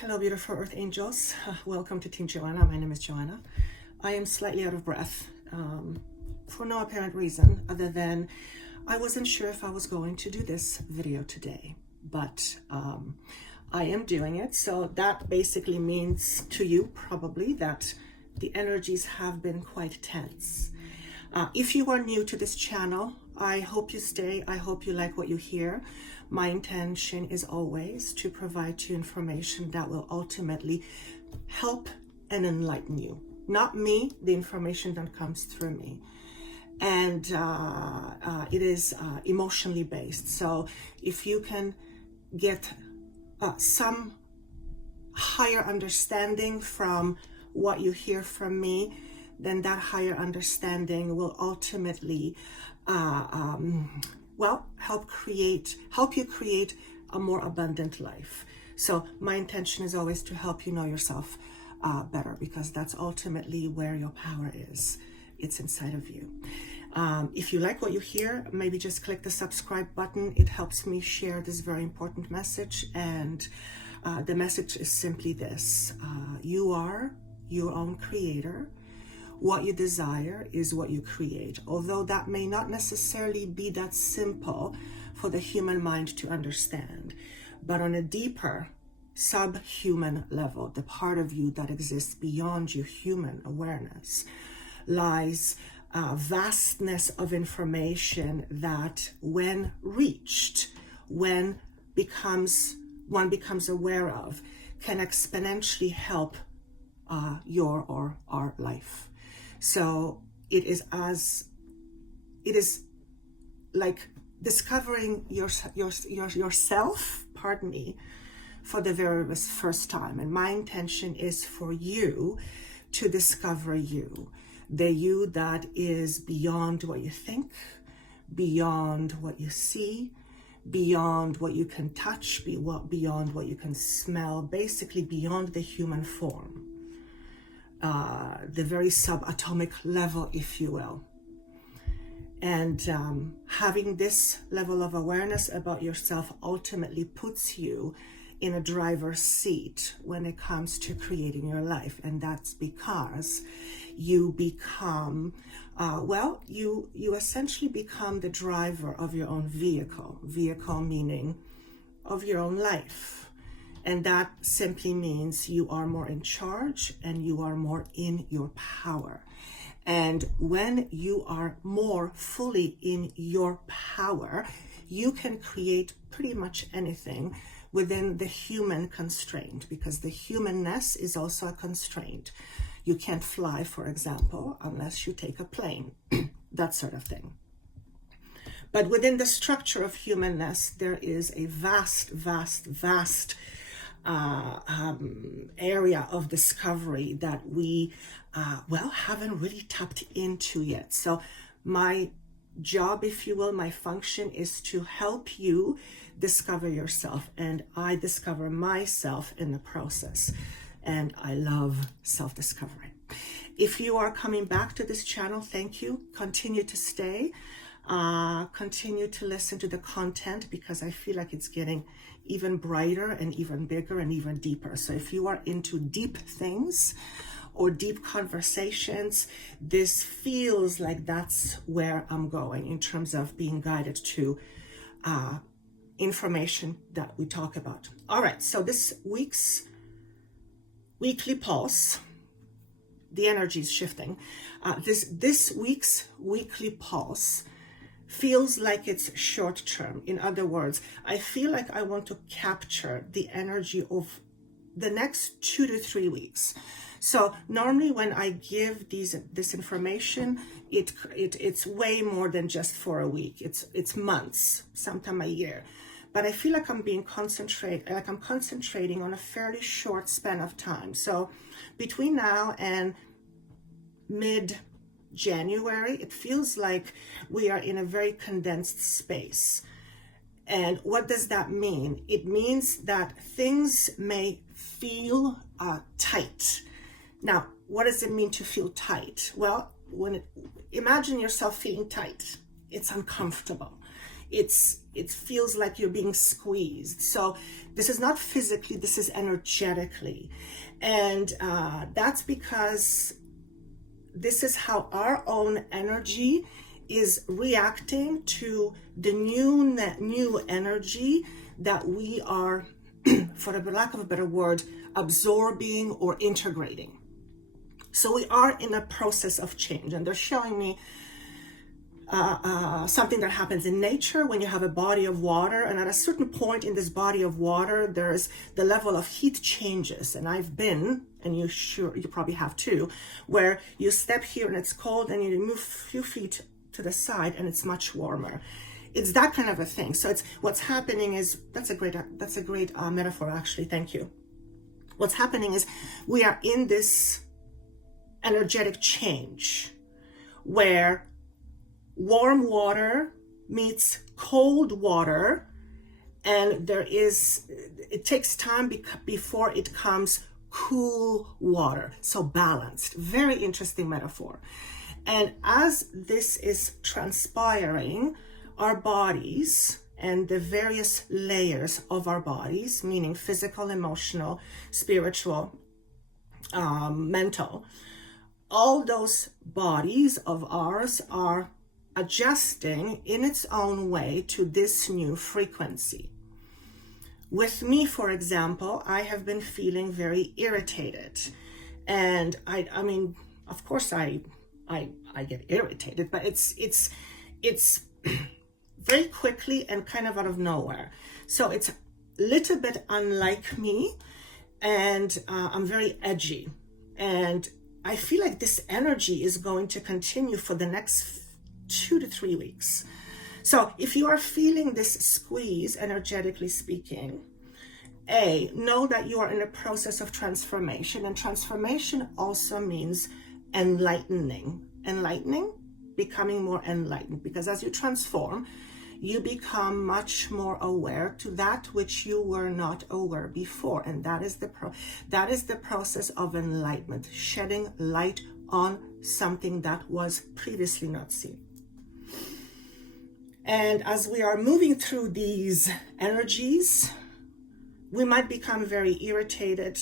Hello, beautiful Earth Angels. Welcome to Team Joanna. My name is Joanna. I am slightly out of breath for no apparent reason other than I wasn't sure if I was going to do this video today, but I am doing it. So that basically means to you probably that the energies have been quite tense. If you are new to this channel, I hope you stay. I hope you like what you hear. My intention is always to provide you information that will ultimately help and enlighten you. Not me, the information that comes through me. And it is emotionally based. So if you can get some higher understanding from what you hear from me, then that higher understanding will ultimately help you create a more abundant life. So my intention is always to help you know yourself better, because that's ultimately where your power is. It's inside of you. If you like what you hear, maybe just click the subscribe button. It helps me share this very important message. And the message is simply this: you are your own creator. What you desire is what you create. Although that may not necessarily be that simple for the human mind to understand, but on a deeper subhuman level, the part of you that exists beyond your human awareness, lies a vastness of information that, when reached, one becomes aware of, can exponentially help your or our life. So it is like discovering yourself, pardon me, for the very first time. And my intention is for you to discover you, the you that is beyond what you think, beyond what you see, beyond what you can touch, beyond what you can smell, basically beyond the human form. The very subatomic level, if you will. And having this level of awareness about yourself ultimately puts you in a driver's seat when it comes to creating your life. And that's because you become, you essentially become the driver of your own vehicle meaning of your own life. And that simply means you are more in charge and you are more in your power. And when you are more fully in your power, you can create pretty much anything within the human constraint, because the humanness is also a constraint. You can't fly, for example, unless you take a plane, that sort of thing. But within the structure of humanness, there is a vast area of discovery that we haven't really tapped into yet. So my job, if you will, my function is to help you discover yourself, and I discover myself in the process, and I love self-discovery. If you are coming back to this channel, thank you. Continue to stay, continue to listen to the content, because I feel like it's getting even brighter and even bigger and even deeper. So if you are into deep things or deep conversations, this feels like that's where I'm going in terms of being guided to information that we talk about. All right, so this week's weekly pulse, the energy is shifting. This week's weekly pulse feels like it's short term. In other words, I feel like I want to capture the energy of the next 2 to 3 weeks. So normally when I give this information, it's way more than just for a week. It's months, sometime a year. But I feel like I'm concentrating on a fairly short span of time. So between now and mid-January, it feels like we are in a very condensed space. And what does that mean? It means that things may feel tight. Now, what does it mean to feel tight? Well, imagine yourself feeling tight. It's uncomfortable. it feels like you're being squeezed. So this is not physically, this is energetically. And that's because this is how our own energy is reacting to the new energy that we are, for the lack of a better word, absorbing or integrating. So we are in a process of change, and they're showing me something that happens in nature when you have a body of water, and at a certain point in this body of water, there's the level of heat changes. And I've been, and you probably have too, where you step here and it's cold, and you move a few feet to the side and it's much warmer. It's that kind of a thing. So it's what's happening is, that's a great metaphor, actually. Thank you. What's happening is we are in this energetic change where warm water meets cold water, and it takes time before it comes cool water. So balanced. Very interesting metaphor. And as this is transpiring, our bodies and the various layers of our bodies, meaning physical, emotional, spiritual, mental, all those bodies of ours are adjusting in its own way to this new frequency. With me, for example, I have been feeling very irritated. And I mean, of course I get irritated, but it's very quickly and kind of out of nowhere. So it's a little bit unlike me, and I'm very edgy. And I feel like this energy is going to continue for the next 2 to 3 weeks. So if you are feeling this squeeze, energetically speaking, know that you are in a process of transformation, and transformation also means enlightening, becoming more enlightened, because as you transform, you become much more aware to that which you were not aware before, and that is the process of enlightenment, shedding light on something that was previously not seen. And as we are moving through these energies, we might become very irritated,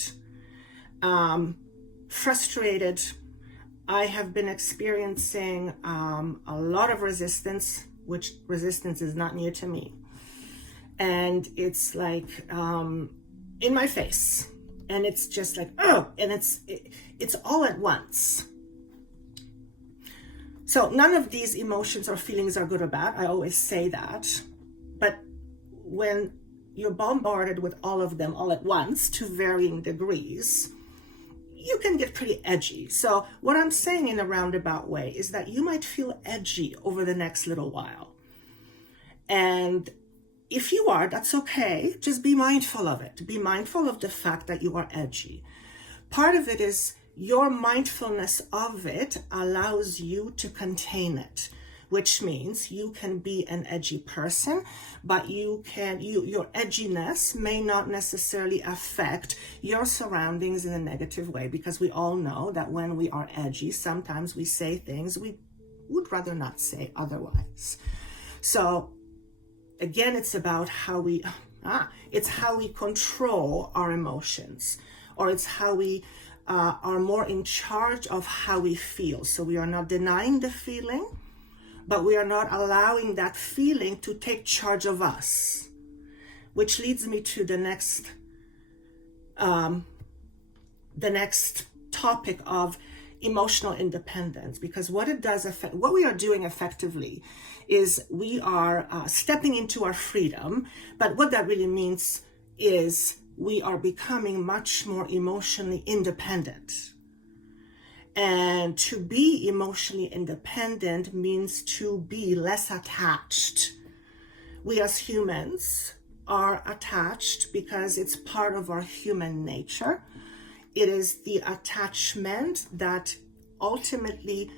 frustrated. I have been experiencing a lot of resistance, which resistance is not new to me. And it's like in my face. And it's just like, oh, and it's all at once. So none of these emotions or feelings are good or bad. I always say that. But when you're bombarded with all of them all at once to varying degrees, you can get pretty edgy. So what I'm saying in a roundabout way is that you might feel edgy over the next little while. And if you are, that's okay. Just be mindful of it. Be mindful of the fact that you are edgy. Part of it is your mindfulness of it allows you to contain it, which means you can be an edgy person, but your edginess may not necessarily affect your surroundings in a negative way, because we all know that when we are edgy, sometimes we say things we would rather not say otherwise. So again, it's about how we control our emotions, or it's how we are more in charge of how we feel. So we are not denying the feeling, but we are not allowing that feeling to take charge of us, which leads me to the next topic of emotional independence. Because what we are doing effectively is we are stepping into our freedom, but what that really means is we are becoming much more emotionally independent. And to be emotionally independent means to be less attached. We as humans are attached because it's part of our human nature. It is the attachment that ultimately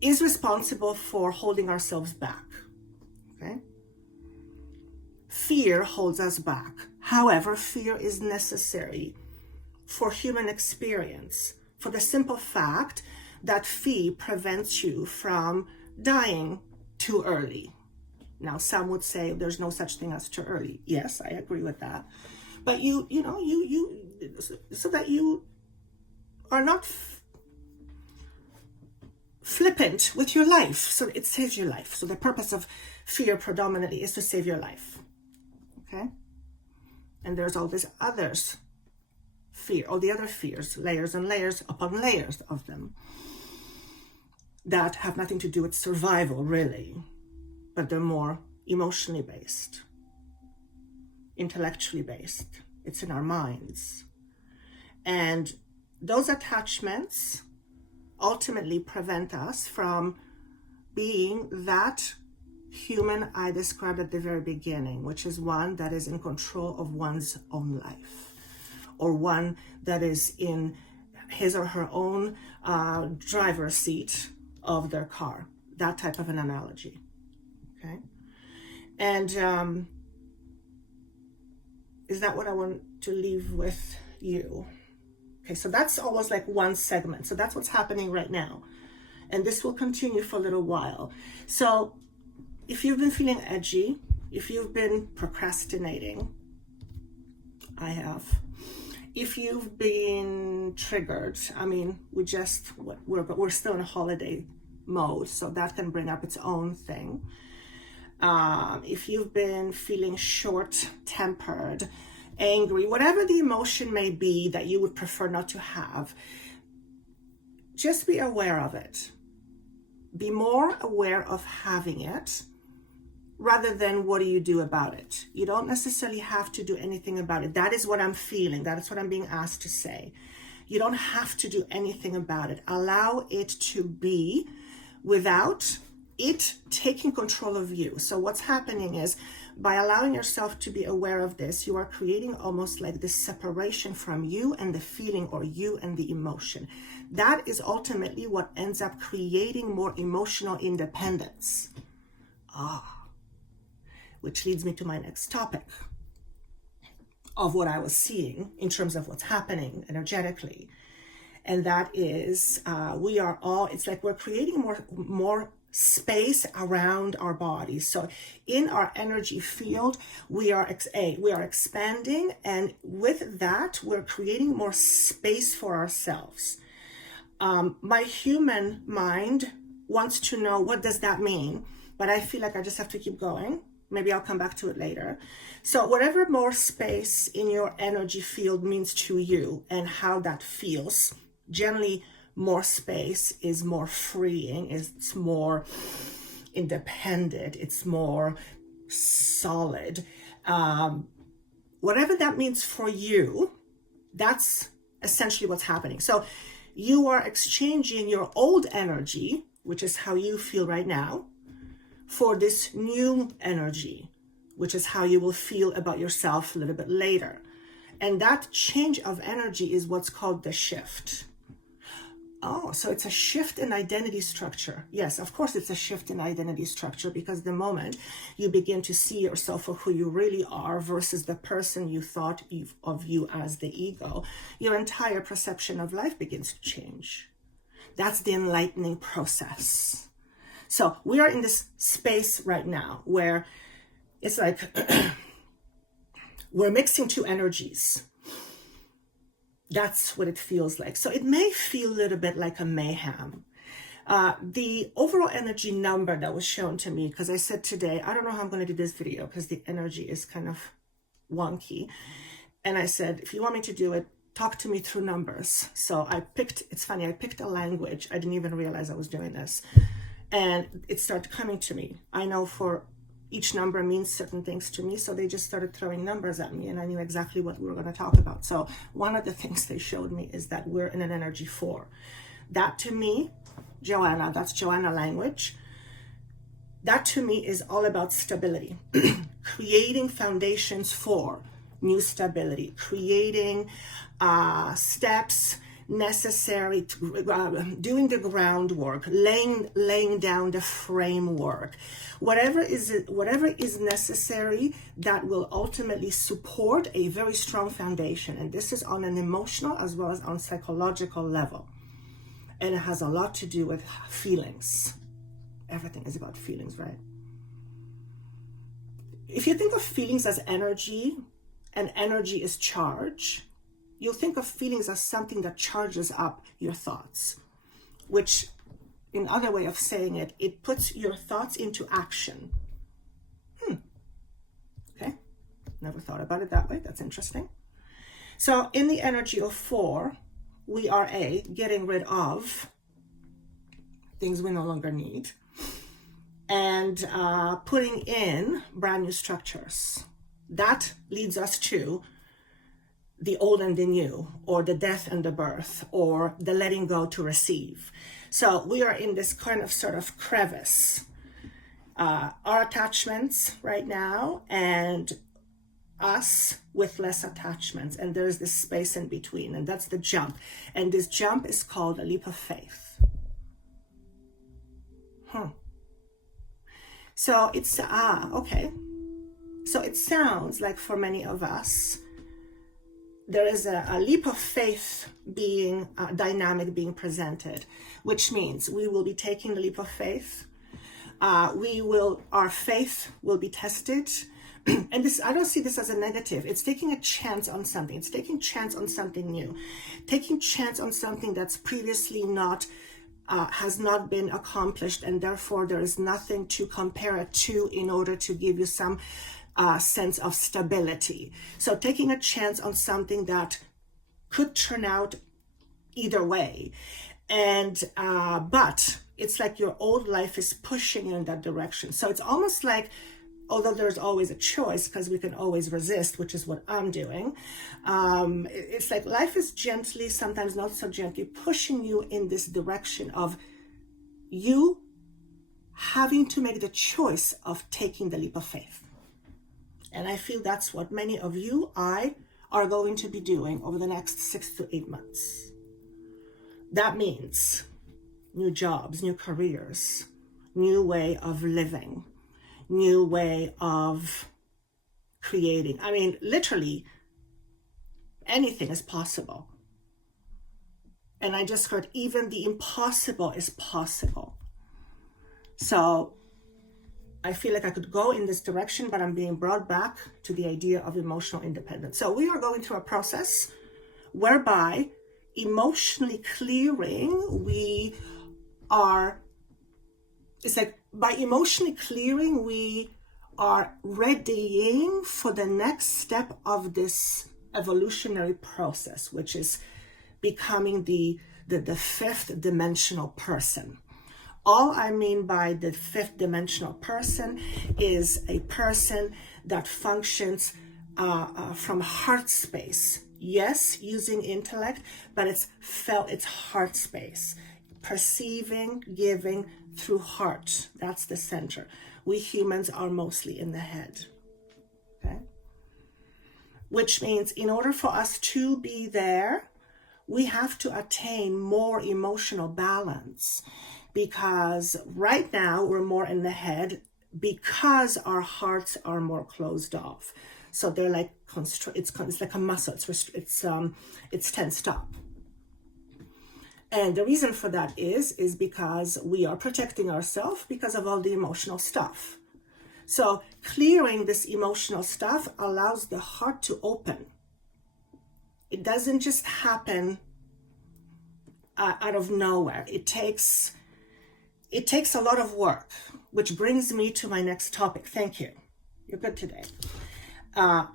is responsible for holding ourselves back. Okay? Fear holds us back. However, fear is necessary for human experience, for the simple fact that fear prevents you from dying too early. Now, some would say there's no such thing as too early. Yes, I agree with that. But so that you are not flippant with your life, so it saves your life. So the purpose of fear predominantly is to save your life. Okay? And there's all this others fear, all the other fears, layers and layers upon layers of them, that have nothing to do with survival, really, but they're more emotionally based, intellectually based. It's in our minds. And those attachments ultimately prevent us from being that human I described at the very beginning, which is one that is in control of one's own life, or one that is in his or her own driver's seat of their car, that type of an analogy. Okay? And is that what I want to leave with you? Okay, so that's almost like one segment. So that's what's happening right now. And this will continue for a little while. So if you've been feeling edgy, if you've been procrastinating, I have. If you've been triggered, I mean, we're still in holiday mode, so that can bring up its own thing. If you've been feeling short-tempered, angry, whatever the emotion may be that you would prefer not to have, just be aware of it. Be more aware of having it, rather than what do you do about it. You don't necessarily have to do anything about it. That is what I'm feeling. That is what I'm being asked to say. You don't have to do anything about it. Allow it to be without it taking control of you. So what's happening is, by allowing yourself to be aware of this, you are creating almost like this separation from you and the feeling, or you and the emotion. That is ultimately what ends up creating more emotional independence. Which leads me to my next topic of what I was seeing in terms of what's happening energetically. And that is, it's like we're creating more space around our bodies. So in our energy field, we are expanding, and with that, we're creating more space for ourselves. My human mind wants to know, what does that mean? But I feel like I just have to keep going. Maybe I'll come back to it later. So whatever more space in your energy field means to you and how that feels, generally more space is more freeing, it's more independent, it's more solid. Whatever that means for you, that's essentially what's happening. So you are exchanging your old energy, which is how you feel right now, for this new energy, which is how you will feel about yourself a little bit later. And that change of energy is what's called the shift. Oh, so it's a shift in identity structure. Yes, of course it's a shift in identity structure, because the moment you begin to see yourself for who you really are versus the person you thought of you as the ego, your entire perception of life begins to change. That's the enlightening process. So we are in this space right now where it's like we're mixing two energies. That's what it feels like. So it may feel a little bit like a mayhem. The overall energy number that was shown to me, because I said today, I don't know how I'm going to do this video because the energy is kind of wonky. And I said, if you want me to do it, talk to me through numbers. So it's funny, I picked a language. I didn't even realize I was doing this. And it started coming to me. I know for each number means certain things to me, so they just started throwing numbers at me, and I knew exactly what we were going to talk about. So one of the things they showed me is that we're in an energy 4. That to me, Joanna, that's Joanna language. That to me is all about stability, creating foundations for new stability, creating steps necessary to doing the groundwork, laying down the framework, whatever is necessary that will ultimately support a very strong foundation. And this is on an emotional as well as on psychological level, and it has a lot to do with feelings. Everything is about feelings, right? if you think of feelings as energy, and energy is charge, you'll think of feelings as something that charges up your thoughts, which, in other way of saying it, it puts your thoughts into action. Okay, never thought about it that way. That's interesting. So in the energy of 4, we are getting rid of things we no longer need, and putting in brand new structures. That leads us to the old and the new, or the death and the birth, or the letting go to receive. So we are in this kind of sort of crevice. Our attachments right now, and us with less attachments, and there's this space in between, and that's the jump. And this jump is called a leap of faith. So it's okay. So it sounds like for many of us, there is a leap of faith being dynamic being presented, which means we will be taking the leap of faith. Our faith will be tested. And this, I don't see this as a negative. It's taking a chance on something. It's taking chance on something new, taking chance on something that's previously has not been accomplished, and therefore there is nothing to compare it to in order to give you some sense of stability. So taking a chance on something that could turn out either way, and but it's like your old life is pushing you in that direction. So it's almost like, although there's always a choice, because we can always resist, which is what I'm doing, it's like life is gently, sometimes not so gently, pushing you in this direction of you having to make the choice of taking the leap of faith. And I feel that's what many of you, are going to be doing over the next 6 to 8 months. That means new jobs, new careers, new way of living, new way of creating. I mean, literally anything is possible. And I just heard even the impossible is possible. So I feel like I could go in this direction, but I'm being brought back to the idea of emotional independence. So we are going through a process whereby emotionally clearing, it's like by emotionally clearing, we are readying for the next step of this evolutionary process, which is becoming the 5th dimensional person. All I mean by the 5th dimensional person is a person that functions from heart space. Yes, using intellect, but it's heart space. Perceiving, giving through heart. That's the center. We humans are mostly in the head. Okay? Which means in order for us to be there, we have to attain more emotional balance, because right now we're more in the head because our hearts are more closed off. So they're like it's like a muscle. It's tensed up. And the reason for that is because we are protecting ourselves because of all the emotional stuff. So clearing this emotional stuff allows the heart to open. It doesn't just happen out of nowhere. It takes a lot of work, which brings me to my next topic. Thank you. You're good today.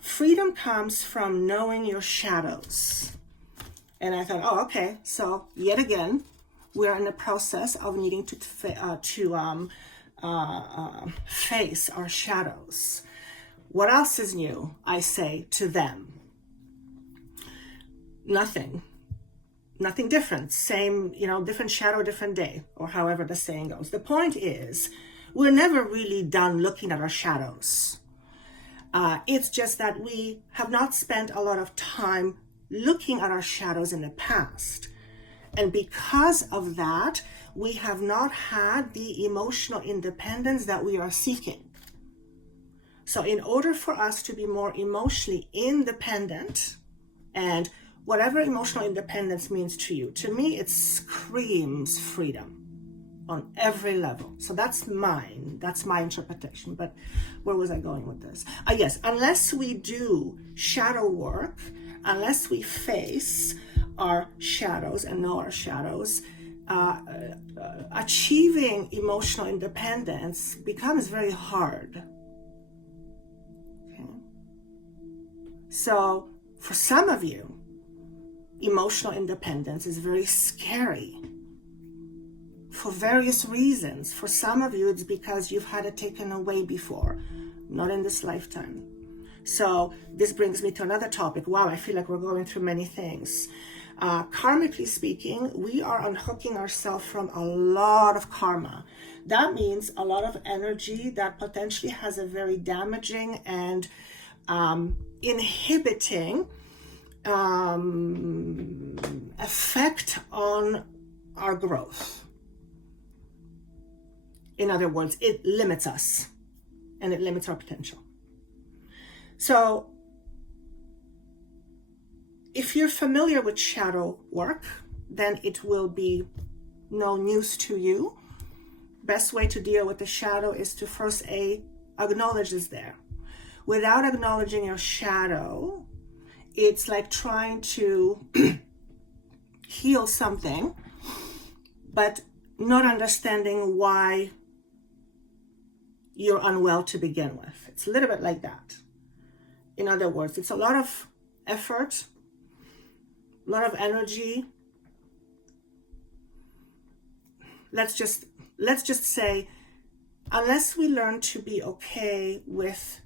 Freedom comes from knowing your shadows. And I thought, oh, okay. So yet again, we're in the process of needing to face our shadows. What else is new? I say to them. Nothing different. Same, different shadow, different day, or however the saying goes. The point is, we're never really done looking at our shadows. It's just that we have not spent a lot of time looking at our shadows in the past. And because of that, we have not had the emotional independence that we are seeking. So in order for us to be more emotionally independent, and whatever emotional independence means to you, to me, it screams freedom. on every level. So that's mine. That's my interpretation. But where was I going with this? Yes, unless we do shadow work, unless we face our shadows and know our shadows, achieving emotional independence becomes very hard. Okay. So for some of you, emotional independence is very scary for various reasons. For some of you, it's because you've had it taken away before, not in this lifetime. So this brings me to another topic. Wow, I feel like we're going through many things. Karmically speaking, we are unhooking ourselves from a lot of karma. That means a lot of energy that potentially has a very damaging and inhibiting effect on our growth. In other words, it limits us and it limits our potential. So if you're familiar with shadow work, then it will be no news to you. Best way to deal with the shadow is to first acknowledge it's there. Without acknowledging your shadow, it's like trying to heal something, but not understanding why you're unwell to begin with. It's a little bit like that. In other words, it's a lot of effort, a lot of energy. Let's just say, unless we learn to be okay with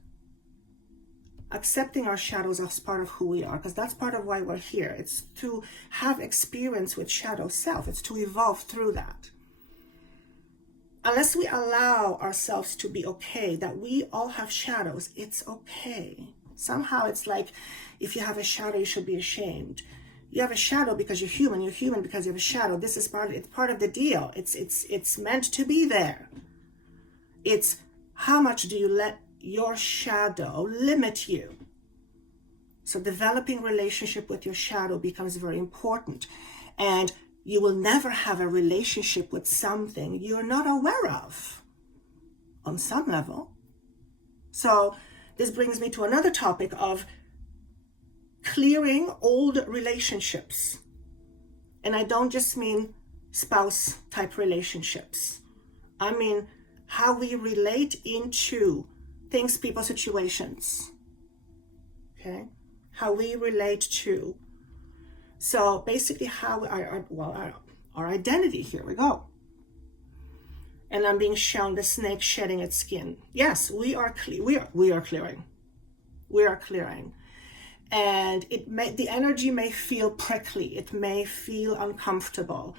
accepting our shadows as part of who we are, because that's part of why we're here. It's to have experience with shadow self. It's to evolve through that. Unless we allow ourselves to be okay that we all have shadows, it's okay. Somehow it's like, if you have a shadow, you should be ashamed. You have a shadow because you're human. You're human because you have a shadow. This is it's part of the deal. It's meant to be there. It's how much do you let your shadow limit you? So developing relationship with your shadow becomes very important. And you will never have a relationship with something you're not aware of on some level. So this brings me to another topic of clearing old relationships. And I don't just mean spouse type relationships. I mean how we relate into things, people, situations. Okay? How we relate to. So basically how our identity, here we go. And I'm being shown the snake shedding its skin. Yes, we are clearing. We are clearing. And the energy may feel prickly. It may feel uncomfortable.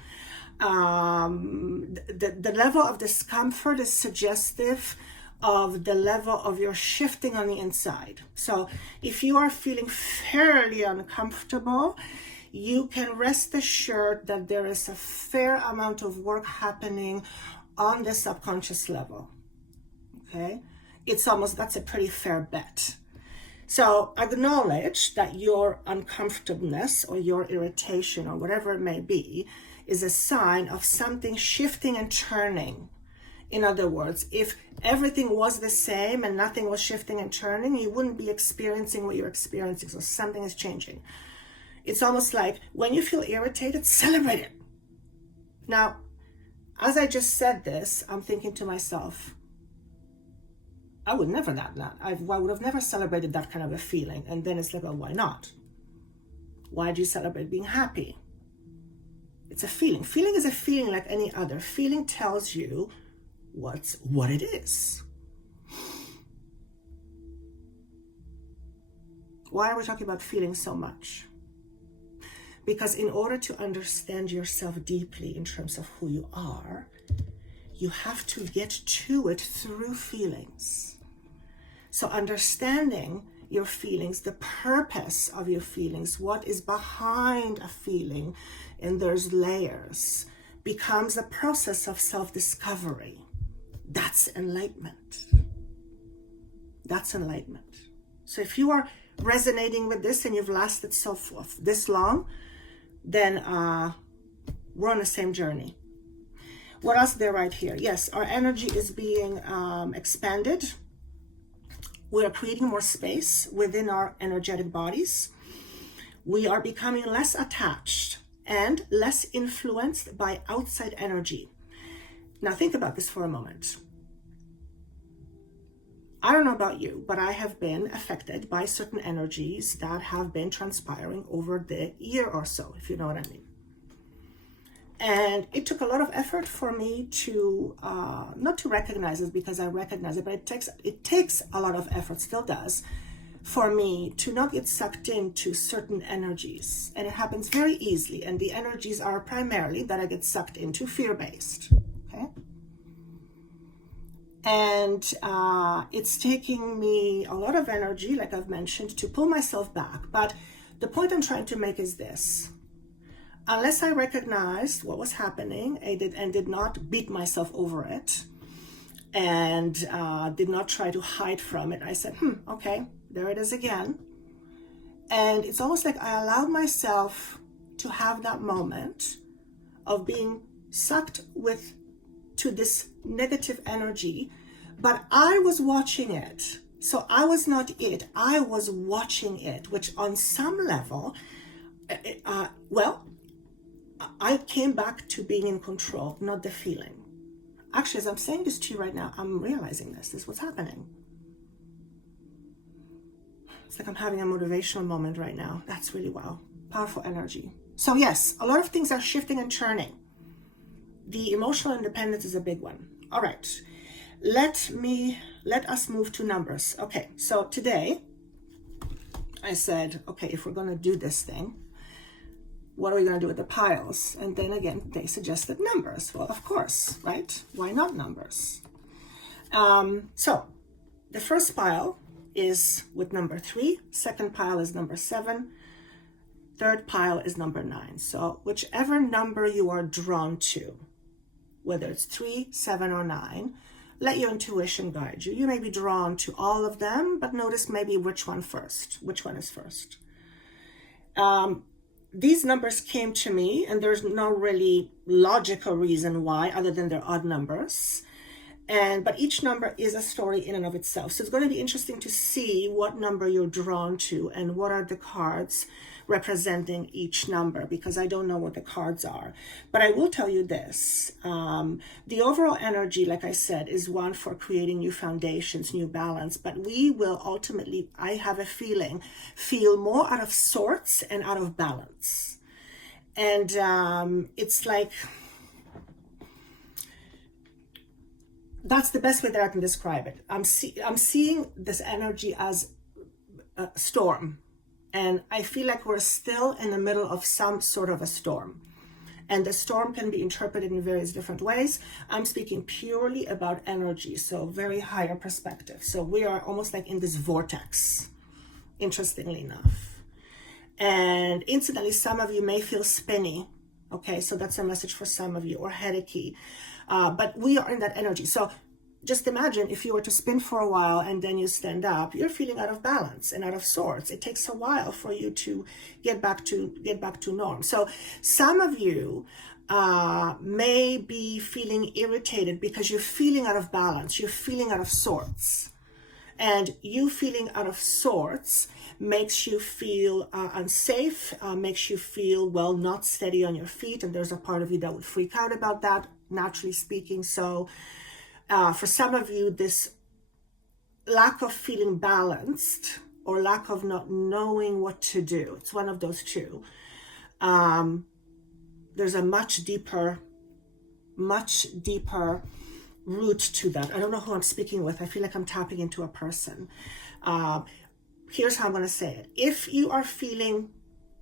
The level of discomfort is suggestive of the level of your shifting on the inside. So if you are feeling fairly uncomfortable, you can rest assured that there is a fair amount of work happening on the subconscious level. Okay? That's a pretty fair bet. So acknowledge that your uncomfortableness or your irritation or whatever it may be is a sign of something shifting and turning. In other words, if everything was the same and nothing was shifting and turning, you wouldn't be experiencing what you're experiencing. So something is changing. It's almost like when you feel irritated, celebrate it. Now, as I just said this, I'm thinking to myself, I would never I would have never celebrated that kind of a feeling. And then it's like, well, why not? Why do you celebrate being happy? It's a feeling. Feeling is a feeling like any other. Feeling tells you what it is. Why are we talking about feelings so much? Because in order to understand yourself deeply in terms of who you are, you have to get to it through feelings. So understanding your feelings, the purpose of your feelings, what is behind a feeling, and there's layers, becomes a process of self-discovery. That's enlightenment. That's enlightenment. So if you are resonating with this and you've lasted this long, then we're on the same journey. What else there right here? Yes, our energy is being expanded. We are creating more space within our energetic bodies. We are becoming less attached and less influenced by outside energy. Now think about this for a moment. I don't know about you, but I have been affected by certain energies that have been transpiring over the year or so, if you know what I mean. And it took a lot of effort for me to, not to recognize it because I recognize it, but it takes a lot of effort, still does, for me to not get sucked into certain energies. And it happens very easily. And the energies are primarily that I get sucked into fear-based, okay? And it's taking me a lot of energy, like I've mentioned, to pull myself back. But the point I'm trying to make is this. Unless I recognized what was happening and did not beat myself over it and did not try to hide from it, I said, okay, there it is again. And it's almost like I allowed myself to have that moment of being sucked to this negative energy, but I was watching it. So I was not it, I was watching it, which on some level, I came back to being in control, not the feeling. Actually, as I'm saying this to you right now, I'm realizing this is what's happening. It's like I'm having a motivational moment right now. That's really wow, powerful energy. So yes, a lot of things are shifting and churning. The emotional independence is a big one. All right, let us move to numbers. Okay, so today I said, okay, if we're gonna do this thing, what are we gonna do with the piles? And then again, they suggested numbers. Well, of course, right? Why not numbers? So the first pile is with number 3, second pile is number 7, third pile is number 9. So whichever number you are drawn to, whether it's 3, 7, or 9, let your intuition guide you. You may be drawn to all of them, but notice maybe which one is first. These numbers came to me, and there's no really logical reason why, other than they're odd numbers. But each number is a story in and of itself. So it's going to be interesting to see what number you're drawn to and what are the cards representing each number, because I don't know what the cards are. But I will tell you this. The overall energy, like I said, is one for creating new foundations, new balance. But we will ultimately, I have a feeling, feel more out of sorts and out of balance. And it's like, that's the best way that I can describe it. I'm seeing this energy as a storm. And I feel like we're still in the middle of some sort of a storm. And the storm can be interpreted in various different ways. I'm speaking purely about energy, so very higher perspective. So we are almost like in this vortex, interestingly enough. And incidentally, some of you may feel spinny. Okay, so that's a message for some of you, or headachy. But we are in that energy. So just imagine if you were to spin for a while and then you stand up, you're feeling out of balance and out of sorts. It takes a while for you to get back to norm. So some of you may be feeling irritated because you're feeling out of balance. You're feeling out of sorts. And you feeling out of sorts makes you feel unsafe, makes you feel, well, not steady on your feet. And there's a part of you that would freak out about that, naturally speaking. So for some of you, this lack of feeling balanced or lack of not knowing what to do, it's one of those two. There's a much deeper root to that. I don't know who I'm speaking with. I feel like I'm tapping into a person. Here's how I'm going to say it. If you are feeling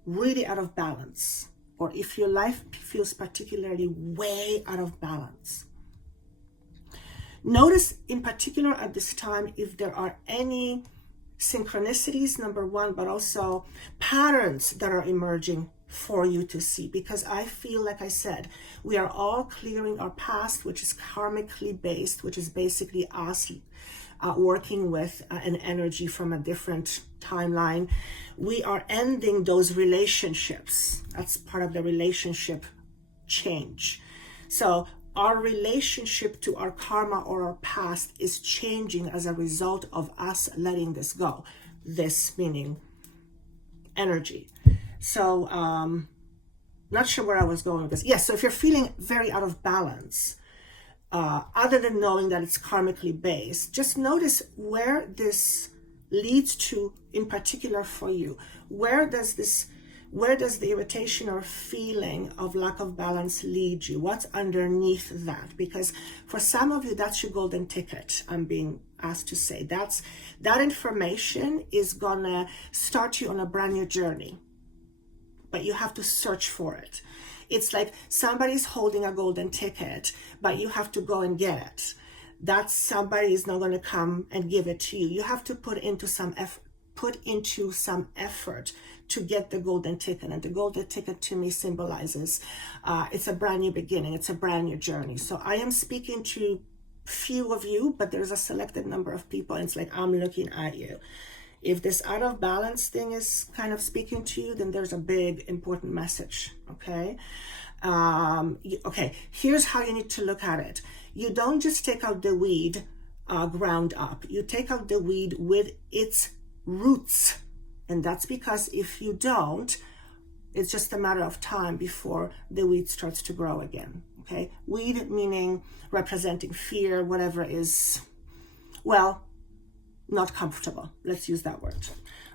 really out of balance, or if your life feels particularly way out of balance, notice in particular at this time if there are any synchronicities, number one, but also patterns that are emerging for you to see. Because I feel, like I said, we are all clearing our past, which is karmically based, which is basically us working with an energy from a different timeline. We are ending those relationships. That's part of the relationship change. So our relationship to our karma or our past is changing as a result of us letting this go. This meaning energy. So, not sure where I was going with this. Yes, so if you're feeling very out of balance, other than knowing that it's karmically based, just notice where this leads to in particular for you. Where does the irritation or feeling of lack of balance lead you? What's underneath that? Because for some of you, that's your golden ticket, I'm being asked to say. That information is gonna start you on a brand new journey, but you have to search for it. It's like somebody's holding a golden ticket, but you have to go and get it. That somebody is not going to come and give it to you. You have to put into some effort to get the golden ticket. And the golden ticket to me symbolizes it's a brand new beginning. It's a brand new journey. So I am speaking to few of you, but there's a selected number of people. And it's like, I'm looking at you. If this out of balance thing is kind of speaking to you, then there's a big important message. Okay. Okay. Here's how you need to look at it. You don't just take out the weed ground up. You take out the weed with its roots. And that's because if you don't, it's just a matter of time before the weed starts to grow again. Okay. Weed meaning representing fear, whatever is, well, not comfortable. Let's use that word.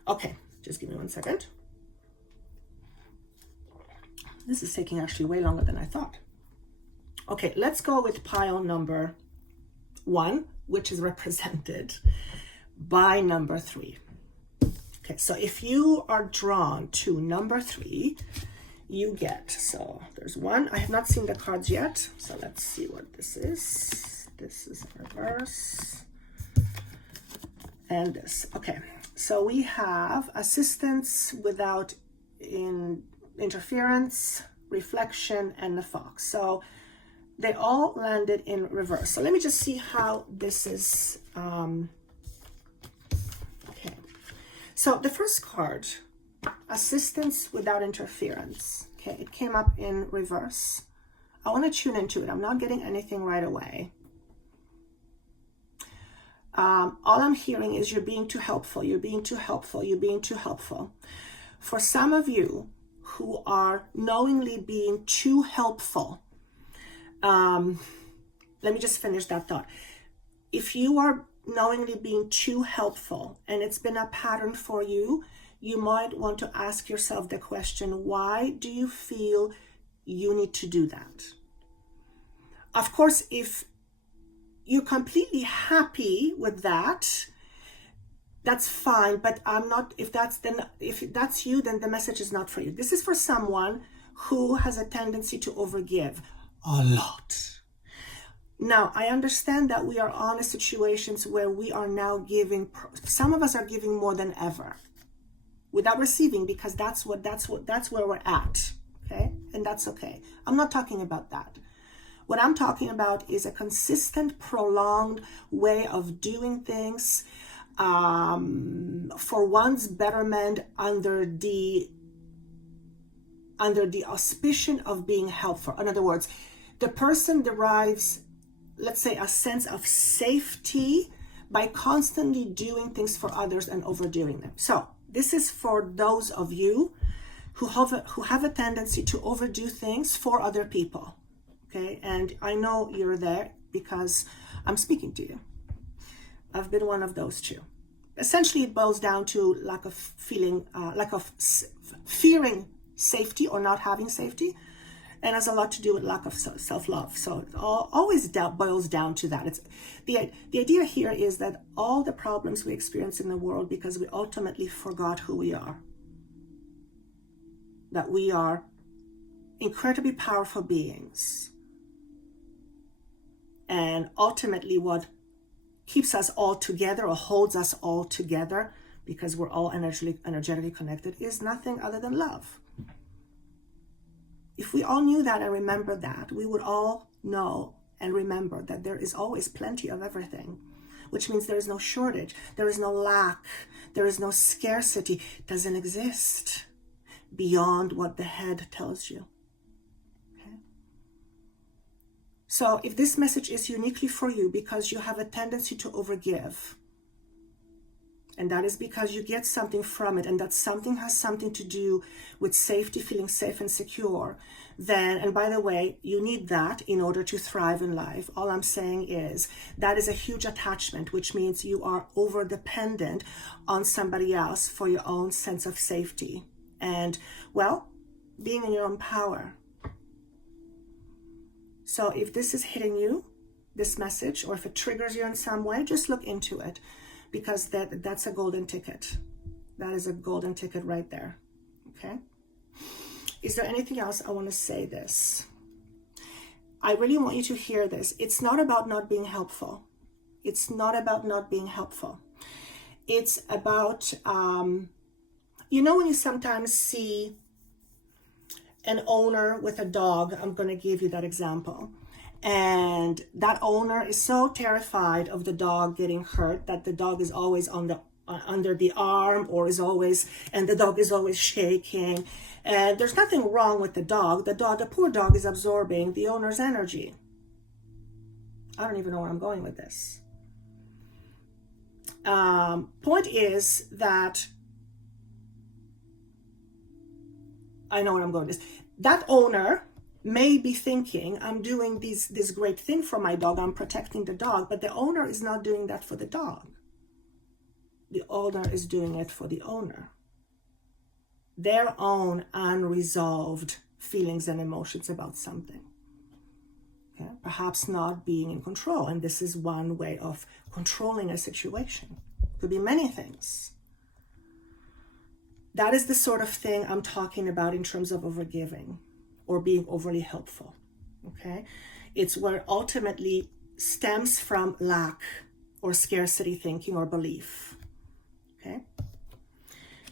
Okay. Just give me 1 second. This is taking actually way longer than I thought. Okay, let's go with pile number 1, which is represented by number 3. Okay, so if you are drawn to number 3, you get, so there's 1. I have not seen the cards yet, so let's see what this is. This is reverse. And this. Okay, so we have assistance without interference, reflection, and the fox. So they all landed in reverse. So let me just see how this is. Okay. So the first card, assistance without interference. Okay, it came up in reverse. I want to tune into it. I'm not getting anything right away. All I'm hearing is you're being too helpful. You're being too helpful. You're being too helpful. For some of you who are knowingly being too helpful, let me just finish that thought. If you are knowingly being too helpful and it's been a pattern for you, you might want to ask yourself the question, why do you feel you need to do that? Of course, if you're completely happy with that, that's fine, but I'm not, if that's you, then the message is not for you. This is for someone who has a tendency to overgive a lot. Now, I understand that we are on situations where we are now giving, some of us are giving more than ever without receiving, because that's where we're at. Okay. And that's okay. I'm not talking about that. What I'm talking about is a consistent, prolonged way of doing things for one's betterment under the auspicion of being helpful. In other words, the person derives, let's say, a sense of safety by constantly doing things for others and overdoing them. So this is for those of you who have a tendency to overdo things for other people. Okay, and I know you're there because I'm speaking to you. I've been one of those too. Essentially, it boils down to lack of fearing safety or not having safety, and has a lot to do with lack of self-love. So it always boils down to that. It's the idea here is that all the problems we experience in the world because we ultimately forgot who we are. That we are incredibly powerful beings. And ultimately what keeps us all together or holds us all together, because we're all energetically connected, is nothing other than love. If we all knew that and remembered that, we would all know and remember that there is always plenty of everything, which means there is no shortage, there is no lack, there is no scarcity. It doesn't exist beyond what the head tells you. So if this message is uniquely for you because you have a tendency to overgive, and that is because you get something from it, and that something has something to do with safety, feeling safe and secure, then, and by the way, you need that in order to thrive in life. All I'm saying is that is a huge attachment, which means you are over dependent on somebody else for your own sense of safety and, well, being in your own power. So if this is hitting you, this message, or if it triggers you in some way, just look into it, because that's a golden ticket. That is a golden ticket right there. Okay? Is there anything else I want to say this? I really want you to hear this. It's not about not being helpful. It's not about not being helpful. It's about, you know, when you sometimes see an owner with a dog, I'm going to give you that example. And that owner is so terrified of the dog getting hurt that the dog is always on the under the arm, or is always, and the dog is always shaking. And there's nothing wrong with the dog. The poor dog is absorbing the owner's energy. I don't even know where I'm going with this. Point is that I know where I'm going with this. That owner may be thinking, I'm doing this great thing for my dog, I'm protecting the dog, but the owner is not doing that for the dog. The owner is doing it for the owner. Their own unresolved feelings and emotions about something. Okay? Perhaps not being in control, and this is one way of controlling a situation. Could be many things. That is the sort of thing I'm talking about in terms of overgiving or being overly helpful, okay? It's where ultimately stems from lack or scarcity thinking or belief, okay?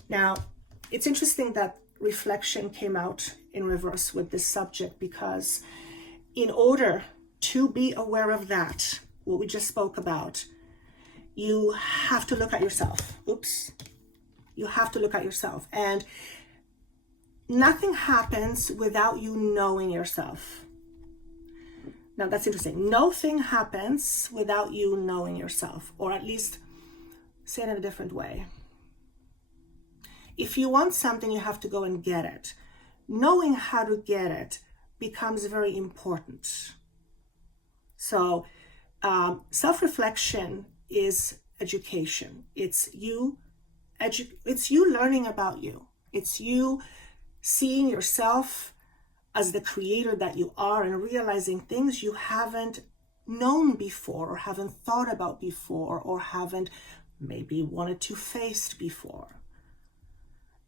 Now, it's interesting that reflection came out in reverse with this subject, because in order to be aware of that, what we just spoke about, you have to look at yourself. Oops. You have to look at yourself, and nothing happens without you knowing yourself. Now that's interesting. Nothing happens without you knowing yourself, or at least say it in a different way. If you want something, you have to go and get it. Knowing how to get it becomes very important. So self-reflection is education. It's you learning about you. It's you seeing yourself as the creator that you are and realizing things you haven't known before, or haven't thought about before, or haven't maybe wanted to face before.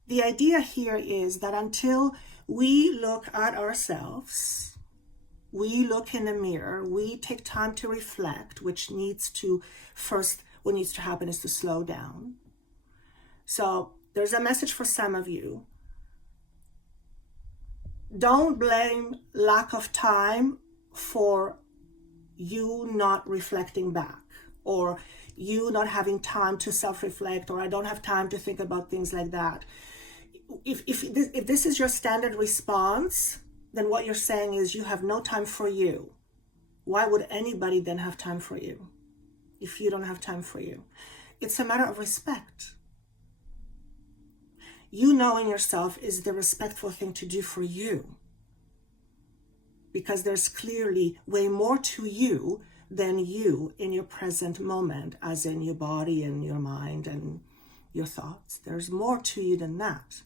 The idea here is that until we look at ourselves, we look in the mirror, we take time to reflect, which needs to first, what needs to happen is to slow down. So there's a message for some of you. Don't blame lack of time for you not reflecting back, or you not having time to self-reflect, or I don't have time to think about things like that. If this is your standard response, then what you're saying is you have no time for you. Why would anybody then have time for you if you don't have time for you? It's a matter of respect. You knowing yourself is the respectful thing to do for you, because there's clearly way more to you than you in your present moment, as in your body and your mind and your thoughts. There's more to you than that.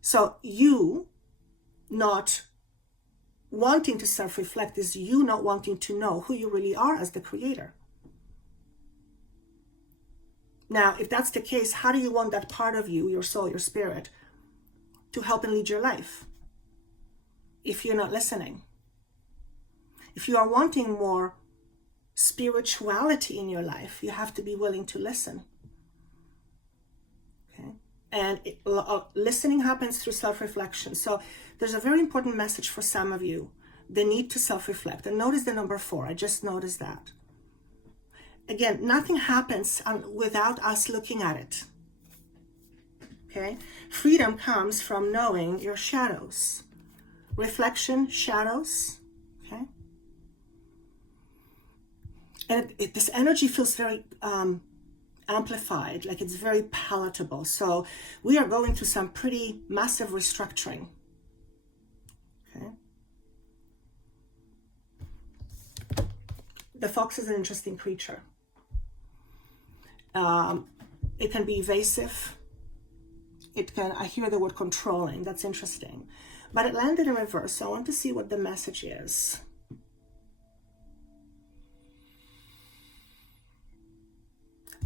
So you not wanting to self-reflect is you not wanting to know who you really are as the creator. Now, if that's the case, how do you want that part of you, your soul, your spirit, to help and lead your life if you're not listening? If you are wanting more spirituality in your life, you have to be willing to listen. Okay? And listening happens through self-reflection. So there's a very important message for some of you, the need to self-reflect. And notice the number 4. I just noticed that. Again, nothing happens without us looking at it. Okay? Freedom comes from knowing your shadows. Reflection, shadows. Okay? And this energy feels very amplified, like it's very palatable. So we are going through some pretty massive restructuring. Okay. The fox is an interesting creature. It can be evasive. It can, I hear the word controlling. That's interesting. But it landed in reverse, so I want to see what the message is.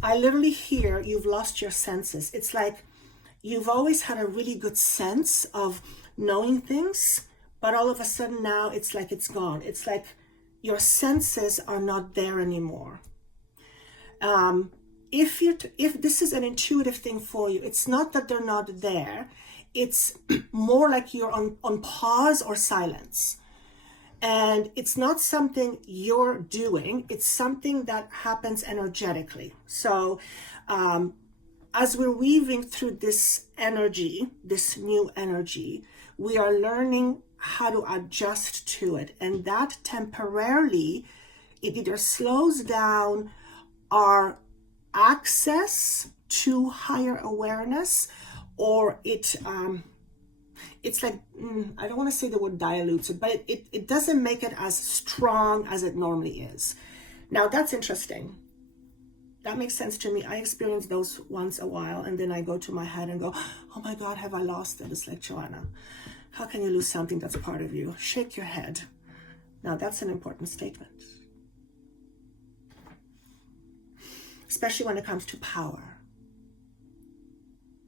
I literally hear you've lost your senses. It's like you've always had a really good sense of knowing things, but all of a sudden now it's like it's gone. It's like your senses are not there anymore. If this is an intuitive thing for you, it's not that they're not there. It's more like you're on pause or silence. And it's not something you're doing. It's something that happens energetically. So as we're weaving through this energy, this new energy, we are learning how to adjust to it. And that temporarily, it either slows down our access to higher awareness, or it's like, I don't want to say the word dilutes it, but it doesn't make it as strong as it normally is. Now that's interesting. That makes sense to me. I experience those once a while, and then I go to my head and go, oh my God, have I lost it? It's like, Joanna, how can you lose something that's part of you? Shake your head. Now that's an important statement. Especially when it comes to power.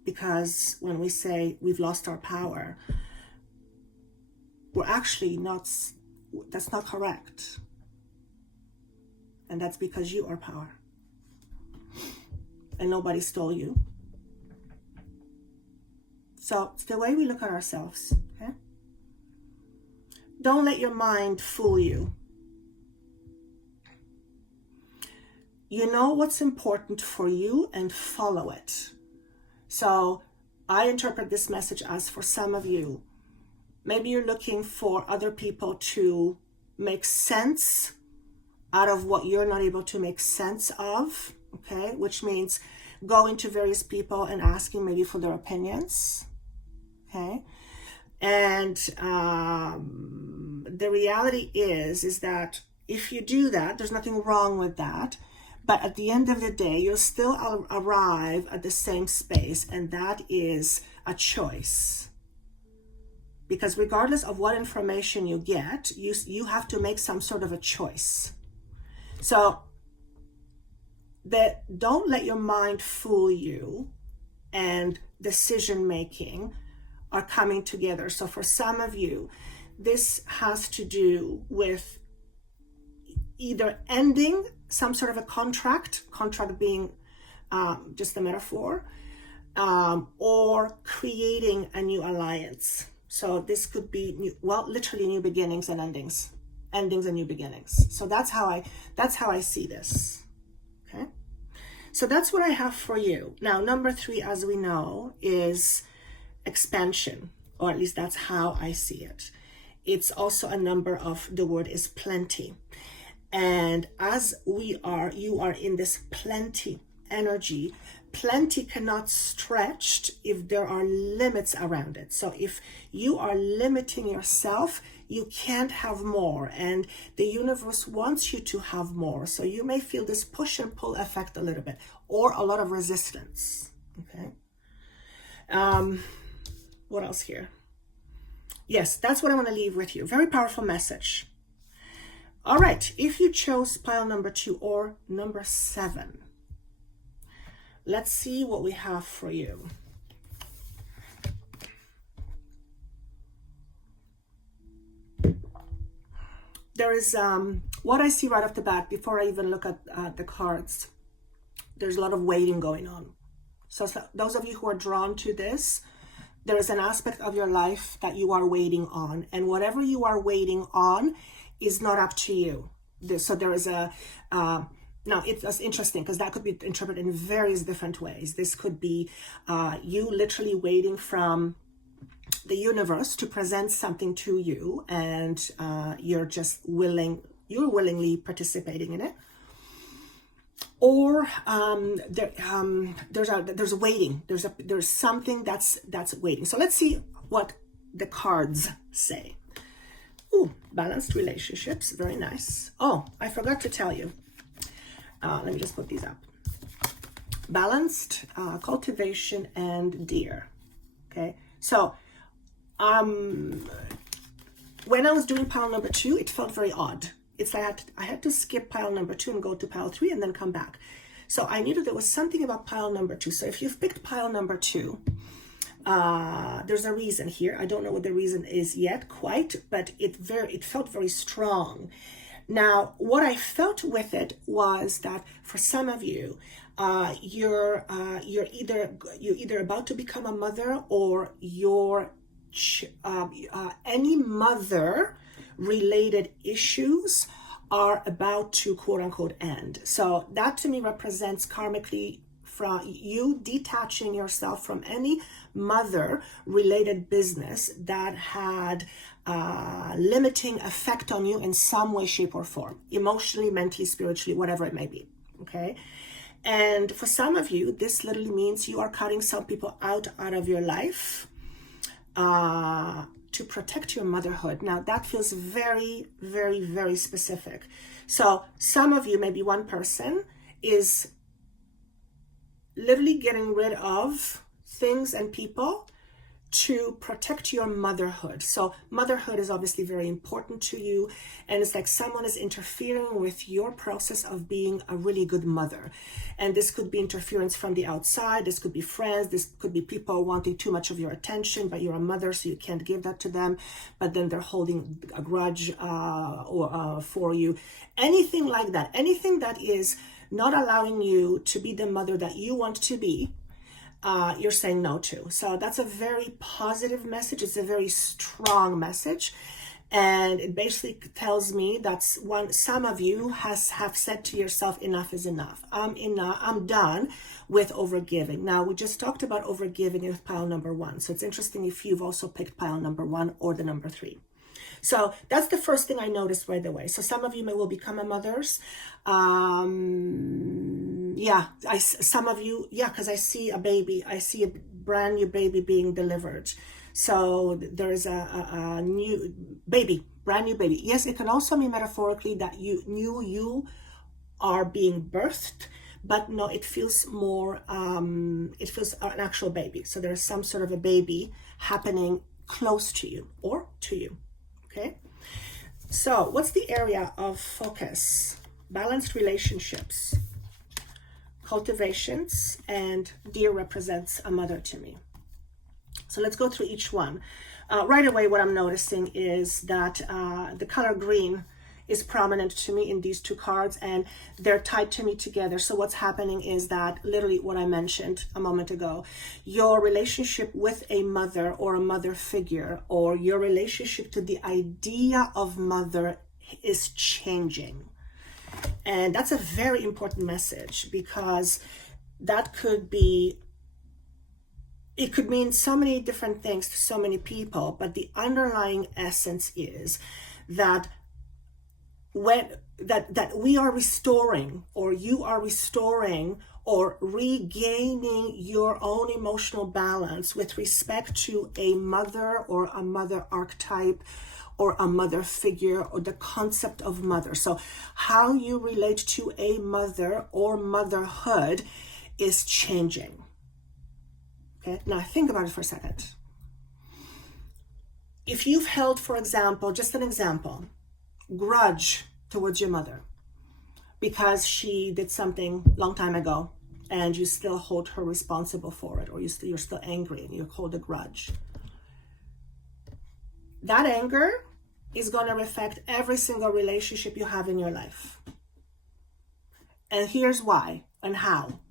Because when we say we've lost our power, we're actually not, that's not correct. And that's because you are power. And nobody stole you. So it's the way we look at ourselves, okay? Don't let your mind fool you. You know what's important for you and follow it. So I interpret this message as, for some of you, maybe you're looking for other people to make sense out of what you're not able to make sense of, okay? Which means going to various people and asking maybe for their opinions, okay? And the reality is that if you do that, there's nothing wrong with that. But at the end of the day, you'll still arrive at the same space, and that is a choice. Because regardless of what information you get, you have to make some sort of a choice. So don't let your mind fool you, and decision making are coming together. So for some of you, this has to do with either ending some sort of a contract being just a metaphor, or creating a new alliance. So this could be literally new beginnings and endings and new beginnings. So that's how I see this. Okay. So that's what I have for you. Now, number 3, as we know, is expansion, or at least that's how I see it. It's also a number of, the word is plenty. And as you are in this plenty energy, plenty cannot stretch if there are limits around it. So if you are limiting yourself, you can't have more. And the universe wants you to have more. So you may feel this push and pull effect a little bit, or a lot of resistance. Okay. What else here? Yes, that's what I want to leave with you. Very powerful message. All right, if you chose pile number 2 or number 7, let's see what we have for you. There is, what I see right off the bat, before I even look at the cards, there's a lot of waiting going on. So those of you who are drawn to this, there is an aspect of your life that you are waiting on. And whatever you are waiting on is not up to you. So there is a, now it's interesting because that could be interpreted in various different ways. This could be you literally waiting from the universe to present something to you, and you're willingly participating in it. or there's waiting. There's something that's waiting. So let's see what the cards say. Ooh, balanced relationships, very nice. Oh, I forgot to tell you. Let me just put these up. Balanced, cultivation, and deer. Okay, so when I was doing pile number 2, it felt very odd. It's like I had to skip pile number 2 and go to pile 3 and then come back. So I knew that there was something about pile number 2. So if you've picked pile number 2, there's a reason here. I don't know what the reason is yet quite, but it felt very strong. Now, what I felt with it was that for some of you, you're either about to become a mother, or any mother related issues are about to quote unquote end. So that to me represents karmically from you detaching yourself from any mother related business that had limiting effect on you in some way, shape, or form, emotionally, mentally, spiritually, whatever it may be. Okay. And for some of you, this literally means you are cutting some people out of your life to protect your motherhood. Now that feels very, very, very specific. So some of you, maybe one person, is literally getting rid of things and people to protect your motherhood. So motherhood is obviously very important to you, and it's like someone is interfering with your process of being a really good mother. And this could be interference from the outside, this could be friends, this could be people wanting too much of your attention, but you're a mother so you can't give that to them, but then they're holding a grudge for you. Anything like that, anything that is not allowing you to be the mother that you want to be, you're saying no to. So that's a very positive message. It's a very strong message. And it basically tells me that some of you have said to yourself, enough is enough. I'm done with overgiving. Now, we just talked about overgiving with pile number 1. So it's interesting if you've also picked pile number 1 or the number 3. So that's the first thing I noticed right away. So some of you will become a mothers. Some of you, because I see a baby. I see a brand new baby being delivered. So there's a new baby, brand new baby. Yes, it can also mean metaphorically that you are being birthed, but no, it feels more, it feels an actual baby. So there's some sort of a baby happening close to you or to you. Okay, so what's the area of focus? Balanced relationships, cultivations, and deer represents a mother to me. So let's go through each one. Right away, what I'm noticing is that the color green is prominent to me in these 2 cards, and they're tied to me together. So what's happening is that literally what I mentioned a moment ago, your relationship with a mother or a mother figure, or your relationship to the idea of mother is changing. And that's a very important message, because that could be, it could mean so many different things to so many people, but the underlying essence is that that we are restoring, or you are restoring or regaining your own emotional balance with respect to a mother or a mother archetype or a mother figure or the concept of mother. So how you relate to a mother or motherhood is changing. Okay, now think about it for a second. If you've held, for example, just an example, grudge towards your mother because she did something long time ago, and you still hold her responsible for it, or you're still angry and you hold a grudge, that anger is going to affect every single relationship you have in your life. And here's why and how.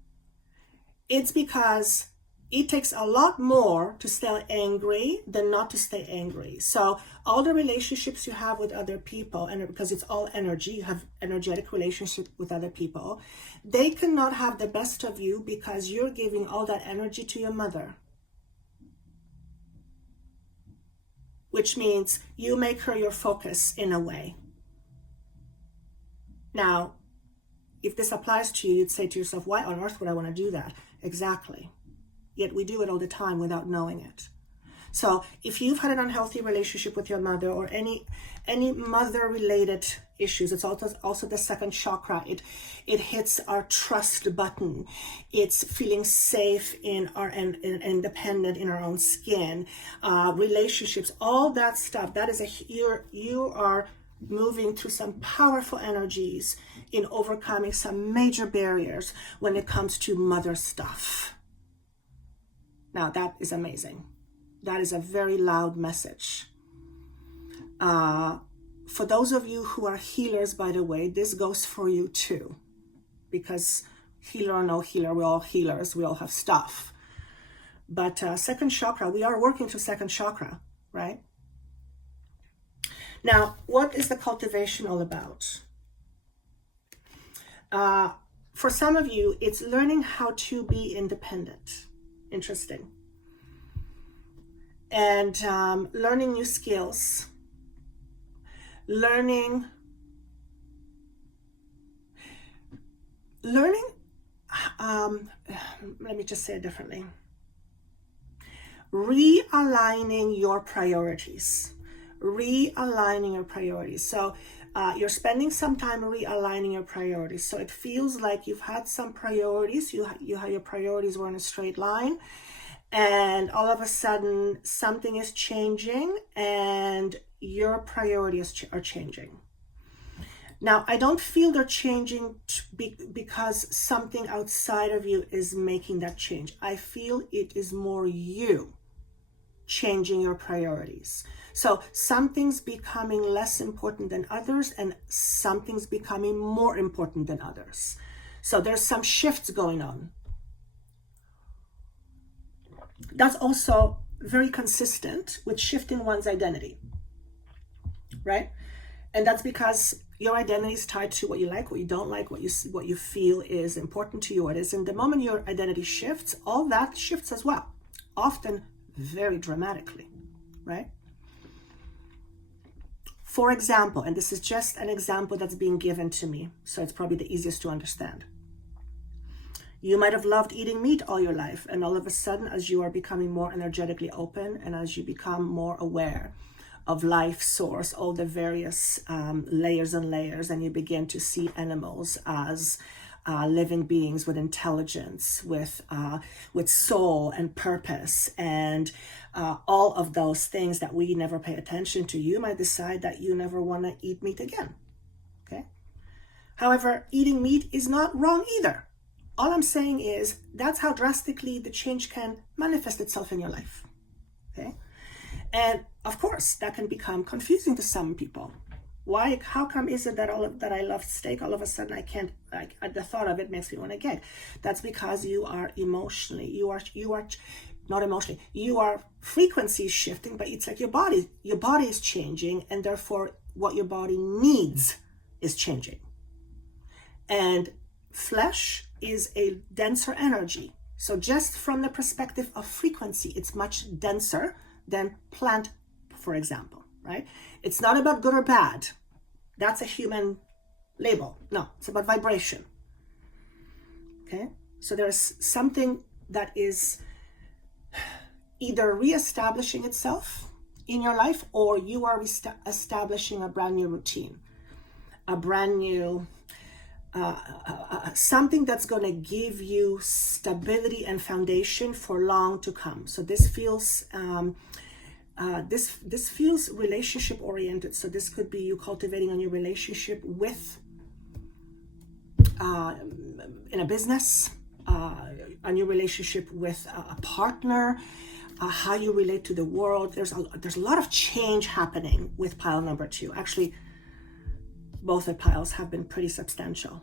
It's because it takes a lot more to stay angry than not to stay angry. So all the relationships you have with other people, and because it's all energy, you have energetic relationship with other people, they cannot have the best of you because you're giving all that energy to your mother. Which means you make her your focus in a way. Now, if this applies to you, you'd say to yourself, why on earth would I want to do that? Exactly. Yet we do it all the time without knowing it. So if you've had an unhealthy relationship with your mother, or any mother-related issues, it's also the second chakra. It hits our trust button. It's feeling safe and independent in our own skin. Relationships, all that stuff. That is you are moving through some powerful energies in overcoming some major barriers when it comes to mother stuff. Now that is amazing. That is a very loud message. For those of you who are healers, by the way, this goes for you too. Because healer or no healer, we're all healers. We all have stuff. But second chakra, we are working through second chakra, right? Now, what is the cultivation all about? For some of you, it's learning how to be independent. Interesting. And learning new skills, learning, let me just say it differently. Realigning your priorities. So you're spending some time realigning your priorities. So it feels like you've had some priorities, your priorities were in a straight line, and all of a sudden something is changing and your priorities are changing. Now, I don't feel they're changing because something outside of you is making that change. I feel it is more you changing your priorities. So something's becoming less important than others, and something's becoming more important than others. So there's some shifts going on. That's also very consistent with shifting one's identity, right? And that's because your identity is tied to what you like, what you don't like, what you feel is important to you, what is. And the moment your identity shifts, all that shifts as well, often very dramatically, right? For example, and this is just an example that's being given to me, so it's probably the easiest to understand. You might have loved eating meat all your life, and all of a sudden, as you are becoming more energetically open and as you become more aware of life source, all the various layers and layers, and you begin to see animals as living beings with intelligence, with soul and purpose, and all of those things that we never pay attention to, you might decide that you never want to eat meat again. Okay. However, eating meat is not wrong either. All I'm saying is that's how drastically the change can manifest itself in your life. Okay. And of course, that can become confusing to some people. Why? How come is it that I love steak, all of a sudden I can't, like, the thought of it makes me want to gag? That's because you are frequency shifting, but it's like your body is changing, and therefore what your body needs is changing. And flesh is a denser energy. So just from the perspective of frequency, it's much denser than plant, for example, right? It's not about good or bad. That's a human label. No, it's about vibration. Okay? So there's something that is either reestablishing itself in your life, or you are establishing a brand new routine, a brand new something that's going to give you stability and foundation for long to come. So this feels this feels relationship oriented. So this could be you cultivating a new relationship with in a business, a new relationship with a partner, how you relate to the world. There's a lot of change happening with pile number 2. Actually, both the piles have been pretty substantial.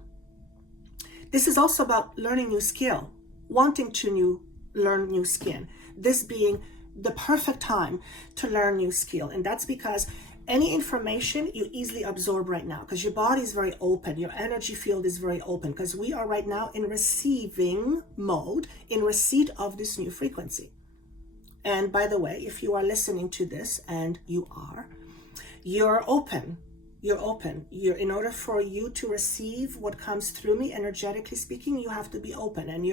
This is also about learning new skill, wanting to learn new skill. This being the perfect time to learn new skill. And that's because any information you easily absorb right now, because your body is very open, your energy field is very open, because we are right now in receiving mode, in receipt of this new frequency. And by the way, if you are listening to this, and you're open You're open. In order for you to receive what comes through me, energetically speaking, you have to be open. And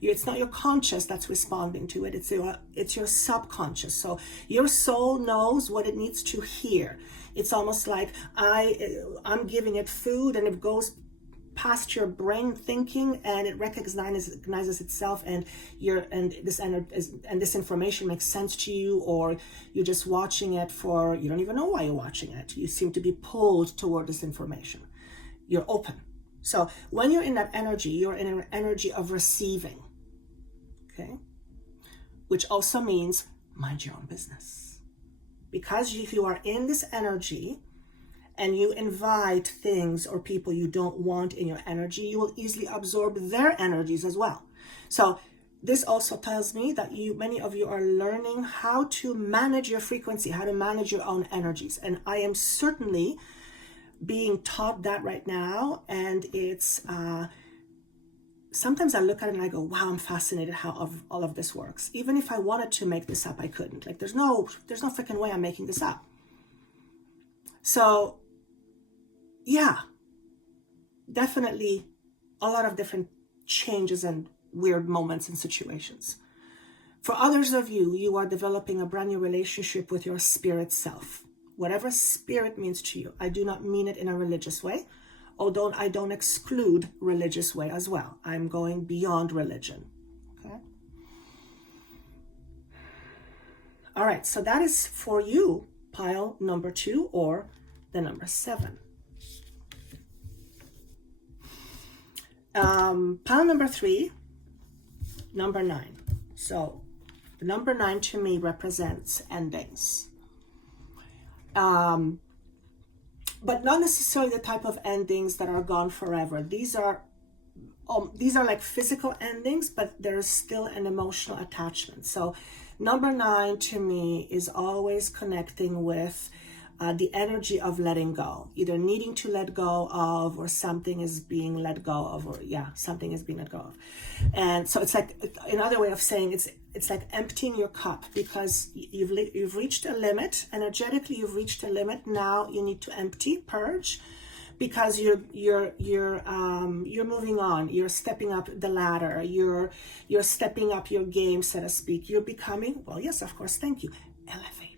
it's not your conscious that's responding to it. It's your subconscious. So your soul knows what it needs to hear. It's almost like I'm giving it food, and it goes past your brain thinking, and it recognizes itself, and this information makes sense to you, or you're just watching it for, you don't even know why you're watching it. You seem to be pulled toward this information. You're open. So when you're in that energy, you're in an energy of receiving, okay? Which also means mind your own business. Because if you are in this energy, and you invite things or people you don't want in your energy, you will easily absorb their energies as well. So this also tells me that many of you are learning how to manage your frequency, how to manage your own energies. And I am certainly being taught that right now. And it's, sometimes I look at it and I go, wow, I'm fascinated how all of this works. Even if I wanted to make this up, I couldn't. Like, there's no freaking way I'm making this up. So yeah, definitely a lot of different changes and weird moments and situations. For others of you, you are developing a brand new relationship with your spirit self. Whatever spirit means to you. I do not mean it in a religious way, although I don't exclude religious way as well. I'm going beyond religion. Okay. All right, so that is for you, pile number 2 or the number 7. Pile number 3, number 9. So the number 9 to me represents endings. But not necessarily the type of endings that are gone forever. These are like physical endings, but there's still an emotional attachment. So number 9 to me is always connecting with the energy of letting go, either needing to let go of, or something is being let go of, or something is being let go of. And so it's like another way of saying it's like emptying your cup, because you've reached a limit energetically. You've reached a limit. Now you need to empty, purge, because you're moving on. You're stepping up the ladder. You're stepping up your game, so to speak. You're becoming, well, yes, of course, thank you, elevated.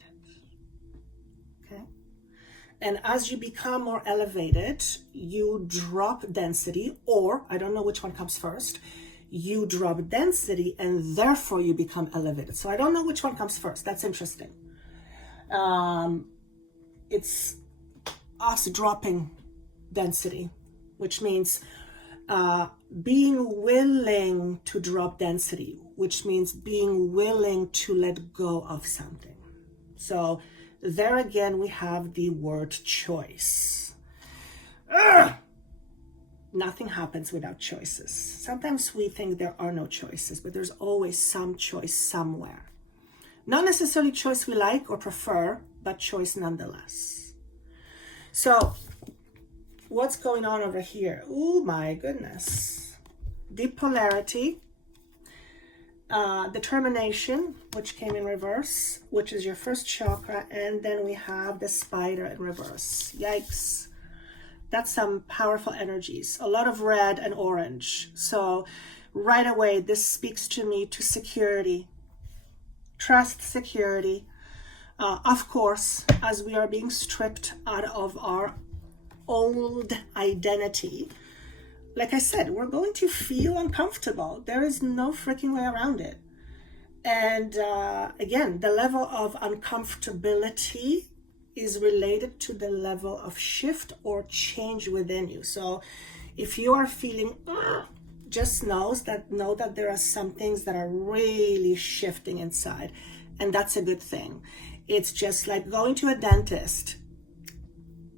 And as you become more elevated, you drop density, or I don't know which one comes first. You drop density and therefore you become elevated. So I don't know which one comes first. That's interesting. It's us dropping density, which means being willing to drop density, which means being willing to let go of something. So there again, we have the word choice. Nothing happens without choices. Sometimes we think there are no choices, but there's always some choice somewhere. Not necessarily choice we like or prefer, but choice nonetheless. So what's going on over here? Oh my goodness. The polarity. Determination, which came in reverse, which is your first chakra, and then we have the spider in reverse. Yikes. That's some powerful energies. A lot of red and orange. So right away, this speaks to me to security. Trust, security. Of course, as we are being stripped out of our old identity, like I said, we're going to feel uncomfortable. There is no freaking way around it. And again, the level of uncomfortability is related to the level of shift or change within you. So if you are feeling, just know that there are some things that are really shifting inside. And that's a good thing. It's just like going to a dentist.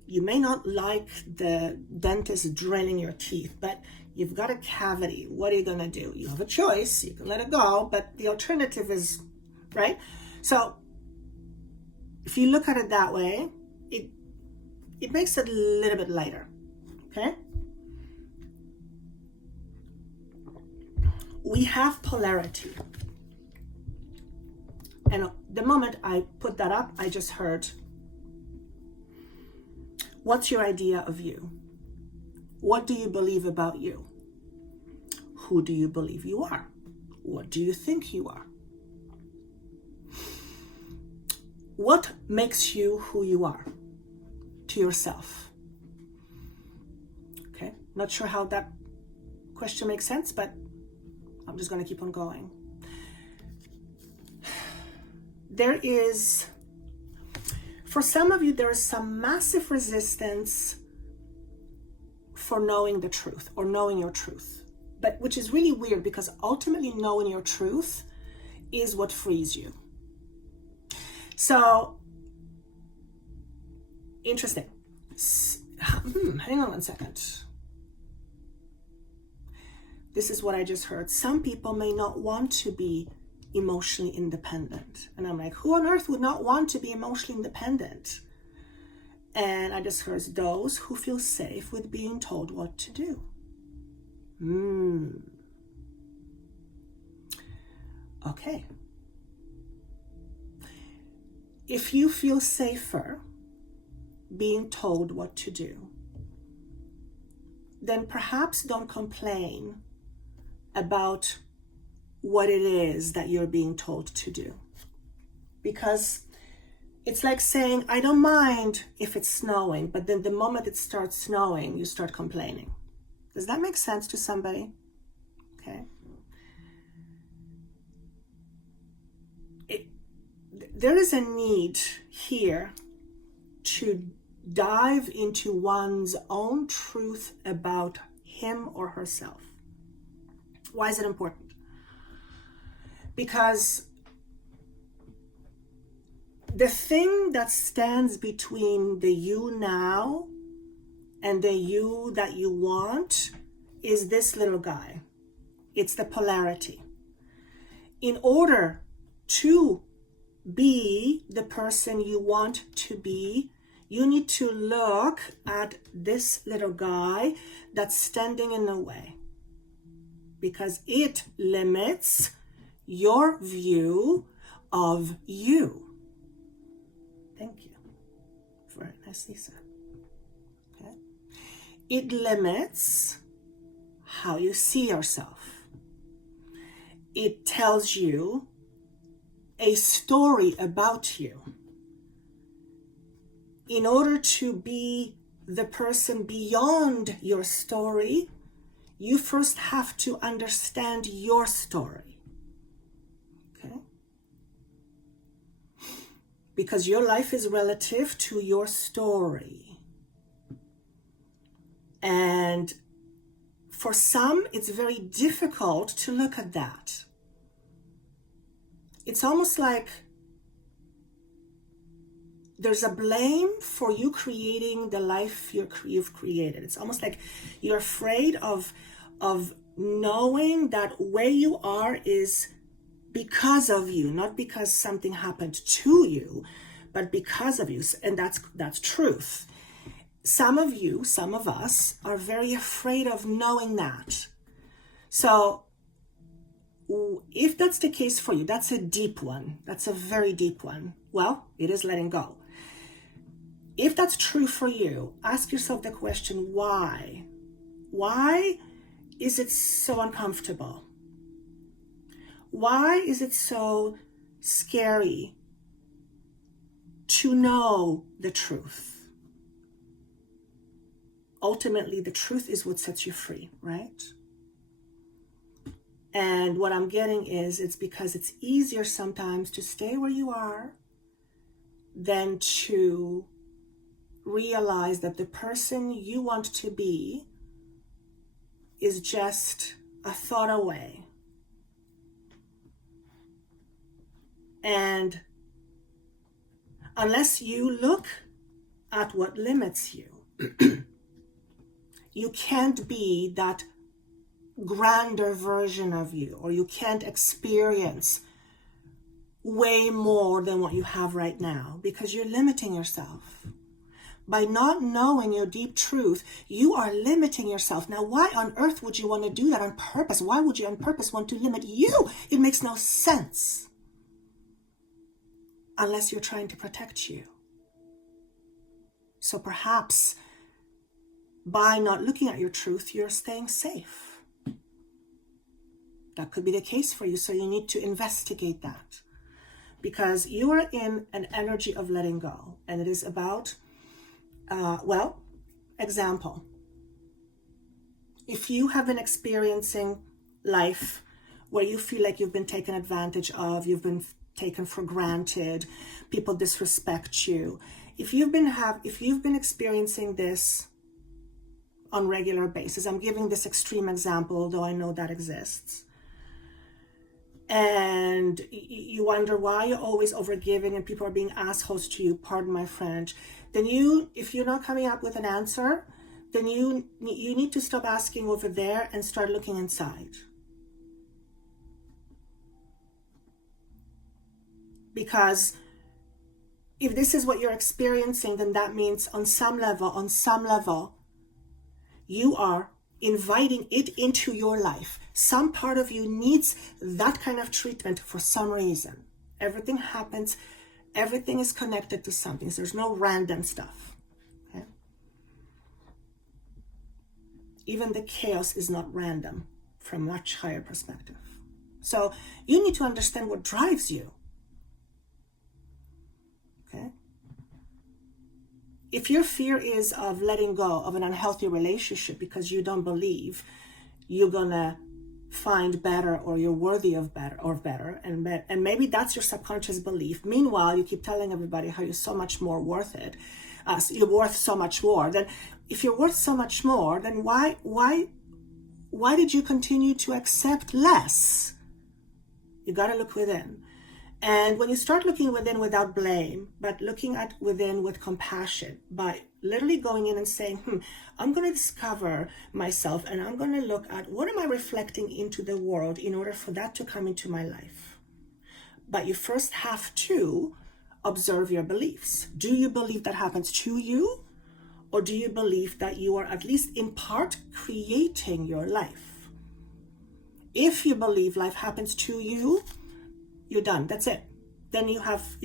You may not like the dentist drilling your teeth, but you've got a cavity. What are you going to do? You have a choice. You can let it go, but the alternative is, right? So if you look at it that way, it makes it a little bit lighter, okay? We have polarity. And the moment I put that up, I just heard, What's your idea of you? What do you believe about you? Who do you believe you are? What do you think you are? What makes you who you are to yourself? Okay, not sure how that question makes sense, but I'm just going to keep on going. There is, for some of you, there is some massive resistance for knowing the truth or knowing your truth, but which is really weird because ultimately knowing your truth is what frees you. So, interesting. Hang on one second. This is what I just heard. Some people may not want to be emotionally independent. And I'm like, who on earth would not want to be emotionally independent? And I just heard those who feel safe with being told what to do. Okay. If you feel safer being told what to do, then perhaps don't complain about what it is that you're being told to do. Because it's like saying, I don't mind if it's snowing, but then the moment it starts snowing, you start complaining. Does that make sense to somebody? Okay. There is a need here to dive into one's own truth about him or herself. Why is it important? Because the thing that stands between the you now and the you that you want is this little guy. It's the polarity. In order to be the person you want to be, you need to look at this little guy that's standing in the way, because it limits your view of you. Thank you. Very nicely said. Okay. It limits how you see yourself. It tells you a story about you. In order to be the person beyond your story, you first have to understand your story. Okay? Because your life is relative to your story. And for some, it's very difficult to look at that. It's almost like there's a blame for you creating the life you've created. It's almost like you're afraid of knowing that where you are is because of you, not because something happened to you, but because of you. And that's truth. Some of you, some of us, are very afraid of knowing that. So if that's the case for you, that's a deep one. That's a very deep one. Well, it is letting go. If that's true for you, ask yourself the question, why? Why is it so uncomfortable? Why is it so scary to know the truth? Ultimately, the truth is what sets you free, right? And what I'm getting is it's because it's easier sometimes to stay where you are than to realize that the person you want to be is just a thought away. And unless you look at what limits you, you can't be that grander version of you, or you can't experience way more than what you have right now, because you're limiting yourself. By not knowing your deep truth, you are limiting yourself. Now, why on earth would you want to do that on purpose? Why would you on purpose want to limit you? It makes no sense. Unless you're trying to protect you. So perhaps by not looking at your truth, you're staying safe. That could be the case for you. So you need to investigate that, because you are in an energy of letting go. And it is about, example, if you have been experiencing life where you feel like you've been taken advantage of, you've been taken for granted, people disrespect you. If you've been experiencing this on regular basis, I'm giving this extreme example, although I know that exists, and you wonder why you're always overgiving and people are being assholes to you, pardon my French, then if you're not coming up with an answer, then you need to stop asking over there and start looking inside. Because if this is what you're experiencing, then that means on some level, you are inviting it into your life. Some part of you needs that kind of treatment for some reason. Everything happens, everything is connected to something. So there's no random stuff. Okay? Even the chaos is not random from a much higher perspective. So you need to understand what drives you. Okay? If your fear is of letting go of an unhealthy relationship because you don't believe you're gonna find better, or you're worthy of better, and maybe that's your subconscious belief. Meanwhile, you keep telling everybody how you're so much more worth it. You're worth so much more. Then, if you're worth so much more, then why did you continue to accept less? You gotta look within. And when you start looking within without blame, but looking at within with compassion, by literally going in and saying, I'm going to discover myself, and I'm going to look at what am I reflecting into the world in order for that to come into my life. But you first have to observe your beliefs. Do you believe that happens to you? Or do you believe that you are at least in part creating your life? If you believe life happens to you, you're done. That's it. Then you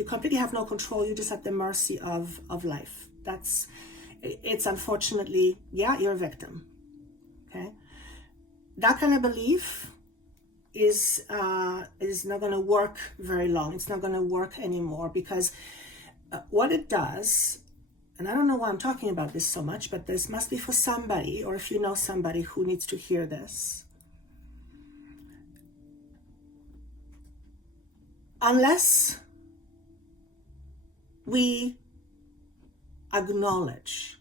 completely have no control. You're just at the mercy of life. It's unfortunately, you're a victim. Okay. That kind of belief is not going to work very long. It's not going to work anymore, because what it does, and I don't know why I'm talking about this so much, but this must be for somebody, or if you know somebody who needs to hear this. Unless we acknowledge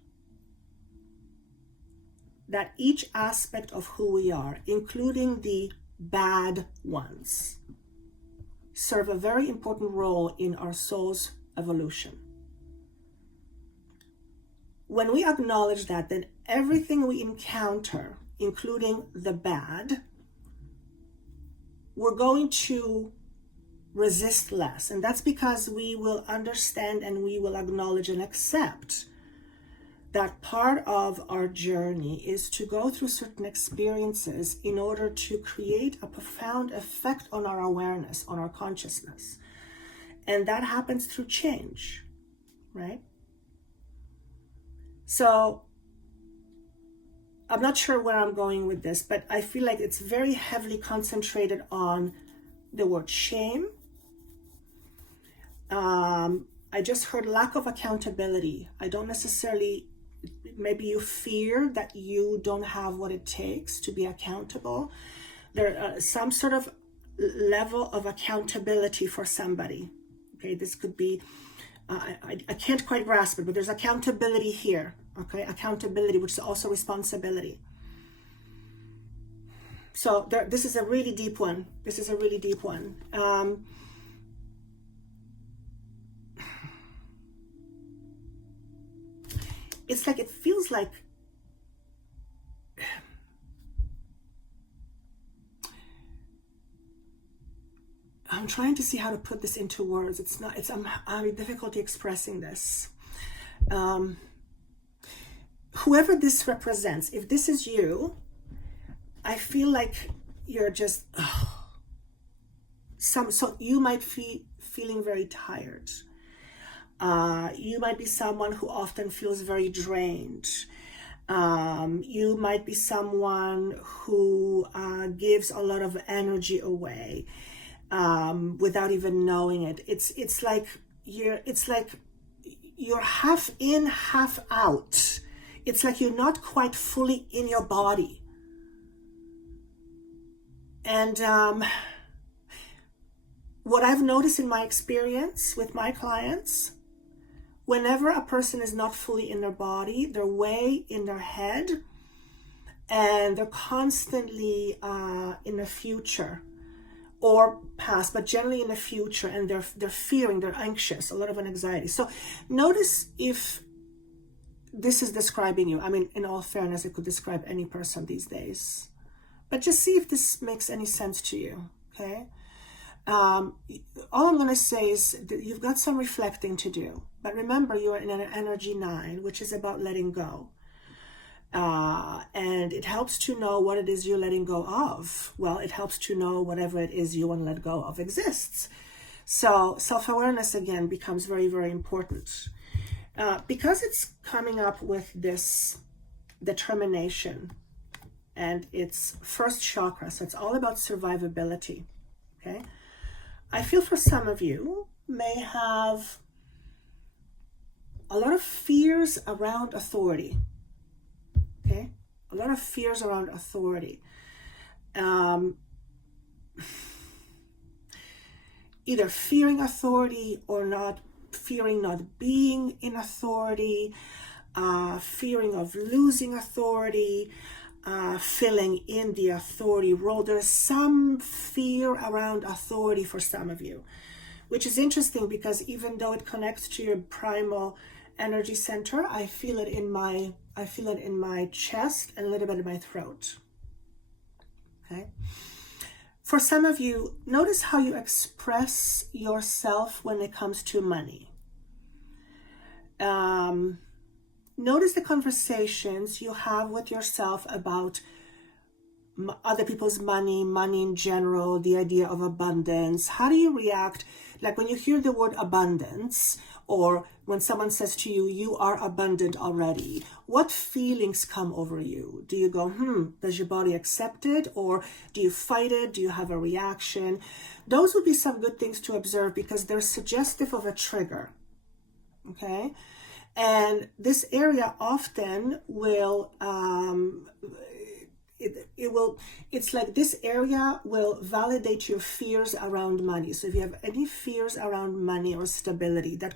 that each aspect of who we are, including the bad ones, serve a very important role in our soul's evolution. When we acknowledge that, then everything we encounter, including the bad, we're going to resist less. And that's because we will understand and we will acknowledge and accept that part of our journey is to go through certain experiences in order to create a profound effect on our awareness, on our consciousness. And that happens through change, right? So I'm not sure where I'm going with this, but I feel like it's very heavily concentrated on the word shame. I just heard lack of accountability. I don't necessarily, maybe you fear that you don't have what it takes to be accountable. There some sort of level of accountability for somebody. Okay, this could be, I can't quite grasp it, but there's accountability here. Okay, accountability, which is also responsibility. So this is a really deep one. It's like, it feels like I'm trying to see how to put this into words. I'm having difficulty expressing this. Whoever this represents, if this is you, I feel like you're just, so you might be feeling very tired. You might be someone who often feels very drained. You might be someone who gives a lot of energy away without even knowing it. It's like you're half in, half out. It's like you're not quite fully in your body. And what I've noticed in my experience with my clients, whenever a person is not fully in their body, they're way in their head, and they're constantly in the future or past, but generally in the future, and they're fearing, they're anxious, a lot of anxiety. So notice if this is describing you. I mean, in all fairness, it could describe any person these days, but just see if this makes any sense to you, okay? All I'm going to say is that you've got some reflecting to do, but remember, you're in an energy 9, which is about letting go. And it helps to know what it is you're letting go of. Well, it helps to know whatever it is you want to let go of exists. So self-awareness, again, becomes very, very important. Because it's coming up with this determination, and it's first chakra, so it's all about survivability, okay? I feel for some of you may have a lot of fears around authority, okay? A lot of fears around authority. Either fearing authority or not fearing not being in authority, fearing of losing authority, filling in the authority role. There's some fear around authority for some of you, which is interesting because even though it connects to your primal energy center, I feel it in my chest and a little bit in my throat. Okay. For some of you, notice how you express yourself when it comes to money. Notice the conversations you have with yourself about other people's money in general, the idea of abundance. How do you react? Like when you hear the word abundance, or when someone says to you, you are abundant already, what feelings come over you? Do you go, does your body accept it? Or do you fight it? Do you have a reaction? Those would be some good things to observe because they're suggestive of a trigger, okay? And this area often will, it's like this area will validate your fears around money. So if you have any fears around money or stability that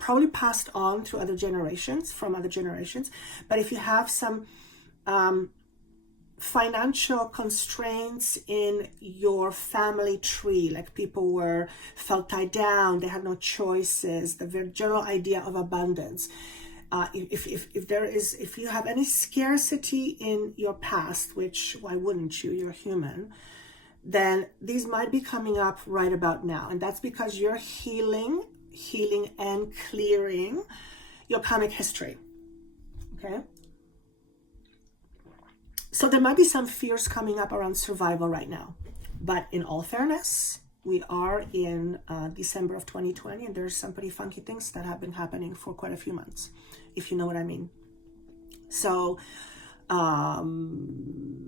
probably passed on to other generations, from other generations, but if you have some financial constraints in your family tree, like people felt tied down, they had no choices, the very general idea of abundance. If you have any scarcity in your past, which why wouldn't you? You're human. Then these might be coming up right about now, and that's because you're healing and clearing your karmic history. Okay. So there might be some fears coming up around survival right now, but in all fairness, we are in December of 2020, and there's some pretty funky things that have been happening for quite a few months, if you know what I mean. So I'm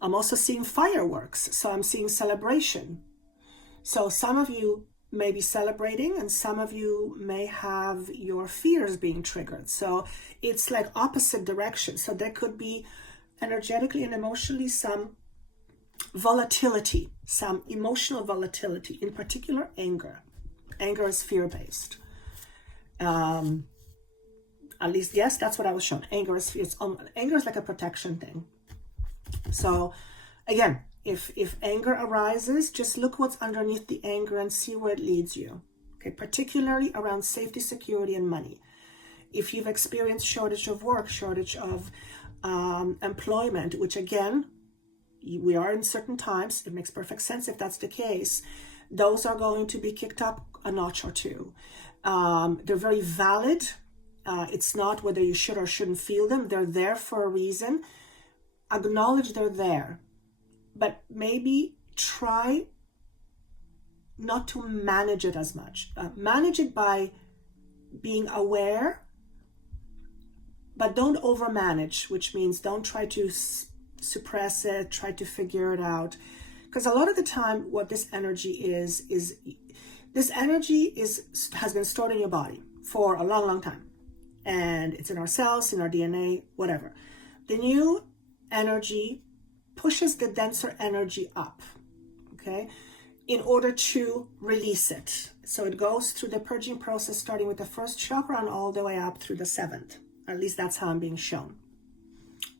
also seeing fireworks. So I'm seeing celebration. So some of you may be celebrating, and some of you may have your fears being triggered. So it's like opposite directions. So there could be energetically and emotionally some volatility, some emotional volatility, in particular anger. Anger is fear-based. At least, yes, that's what I was shown. Anger is fear. Anger is like a protection thing. So again, if anger arises, just look what's underneath the anger and see where it leads you. Okay, particularly around safety, security, and money. If you've experienced shortage of work, shortage of employment, which again, we are in certain times, it makes perfect sense if that's the case, those are going to be kicked up a notch or two. They're very valid. It's not whether you should or shouldn't feel them. They're there for a reason. Acknowledge they're there, but maybe try not to manage it as much. Manage it by being aware, but don't overmanage, which means don't try to suppress it, try to figure it out. Because a lot of the time what this energy is this energy has been stored in your body for a long, long time. And it's in our cells, in our DNA, whatever. The new energy pushes the denser energy up, okay, in order to release it. So it goes through the purging process, starting with the first chakra and all the way up through the seventh. At least that's how I'm being shown.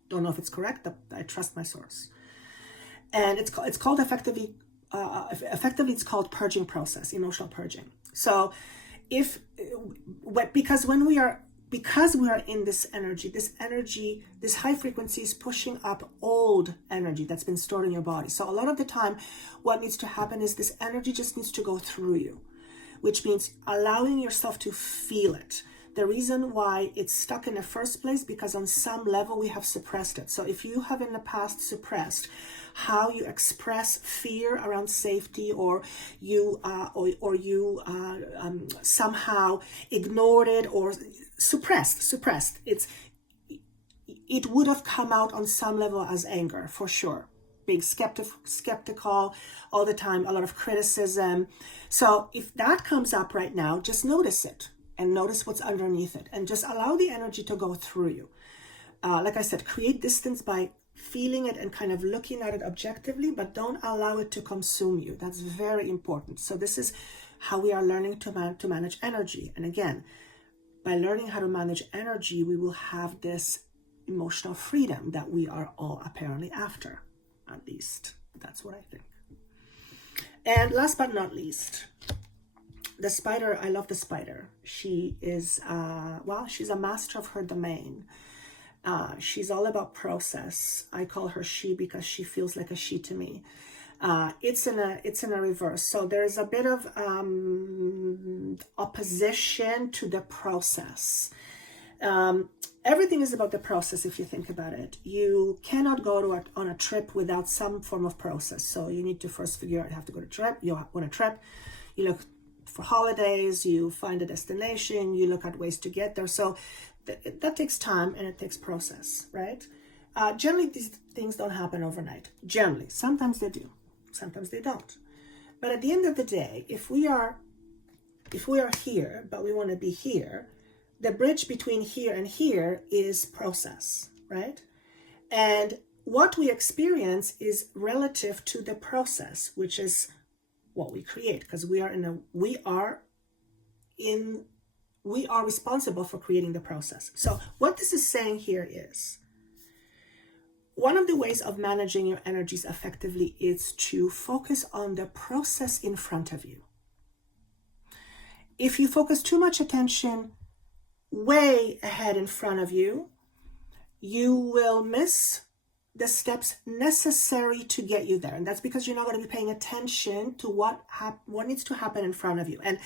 Don't know if it's correct, but I trust my source. And it's called effectively it's called purging process, emotional purging. So because we are in this energy, this high frequency is pushing up old energy that's been stored in your body. So a lot of the time, what needs to happen is this energy just needs to go through you, which means allowing yourself to feel it. The reason why it's stuck in the first place, because on some level we have suppressed it. So if you have in the past suppressed how you express fear around safety, or you somehow ignored it or suppressed, it would have come out on some level as anger, for sure. Being skeptical all the time, a lot of criticism. So if that comes up right now, just notice it and notice what's underneath it, and just allow the energy to go through you. Like I said, create distance by feeling it and kind of looking at it objectively, but don't allow it to consume you. That's very important. So this is how we are learning to manage energy. And again, by learning how to manage energy, we will have this emotional freedom that we are all apparently after. At least that's what I think. And last but not least, the spider. I love the spider. She is she's a master of her domain. She's all about process. I call her she because she feels like a she to me. It's in a reverse. So there's a bit of opposition to the process. Everything is about the process if you think about it. You cannot go on a trip without some form of process. So you need to first figure out you have to go to trip. You want a trip. You look for holidays. You find a destination. You look at ways to get there. So that takes time and it takes process, right? Generally, these things don't happen overnight. Generally, sometimes they do. Sometimes they don't. But at the end of the day, if we are here, but we want to be here, the bridge between here and here is process, right? And what we experience is relative to the process, which is what we create, because we are responsible for creating the process. So what this is saying here is, one of the ways of managing your energies effectively is to focus on the process in front of you. If you focus too much attention way ahead in front of you, you will miss the steps necessary to get you there. And that's because you're not going to be paying attention to what needs to happen in front of you. And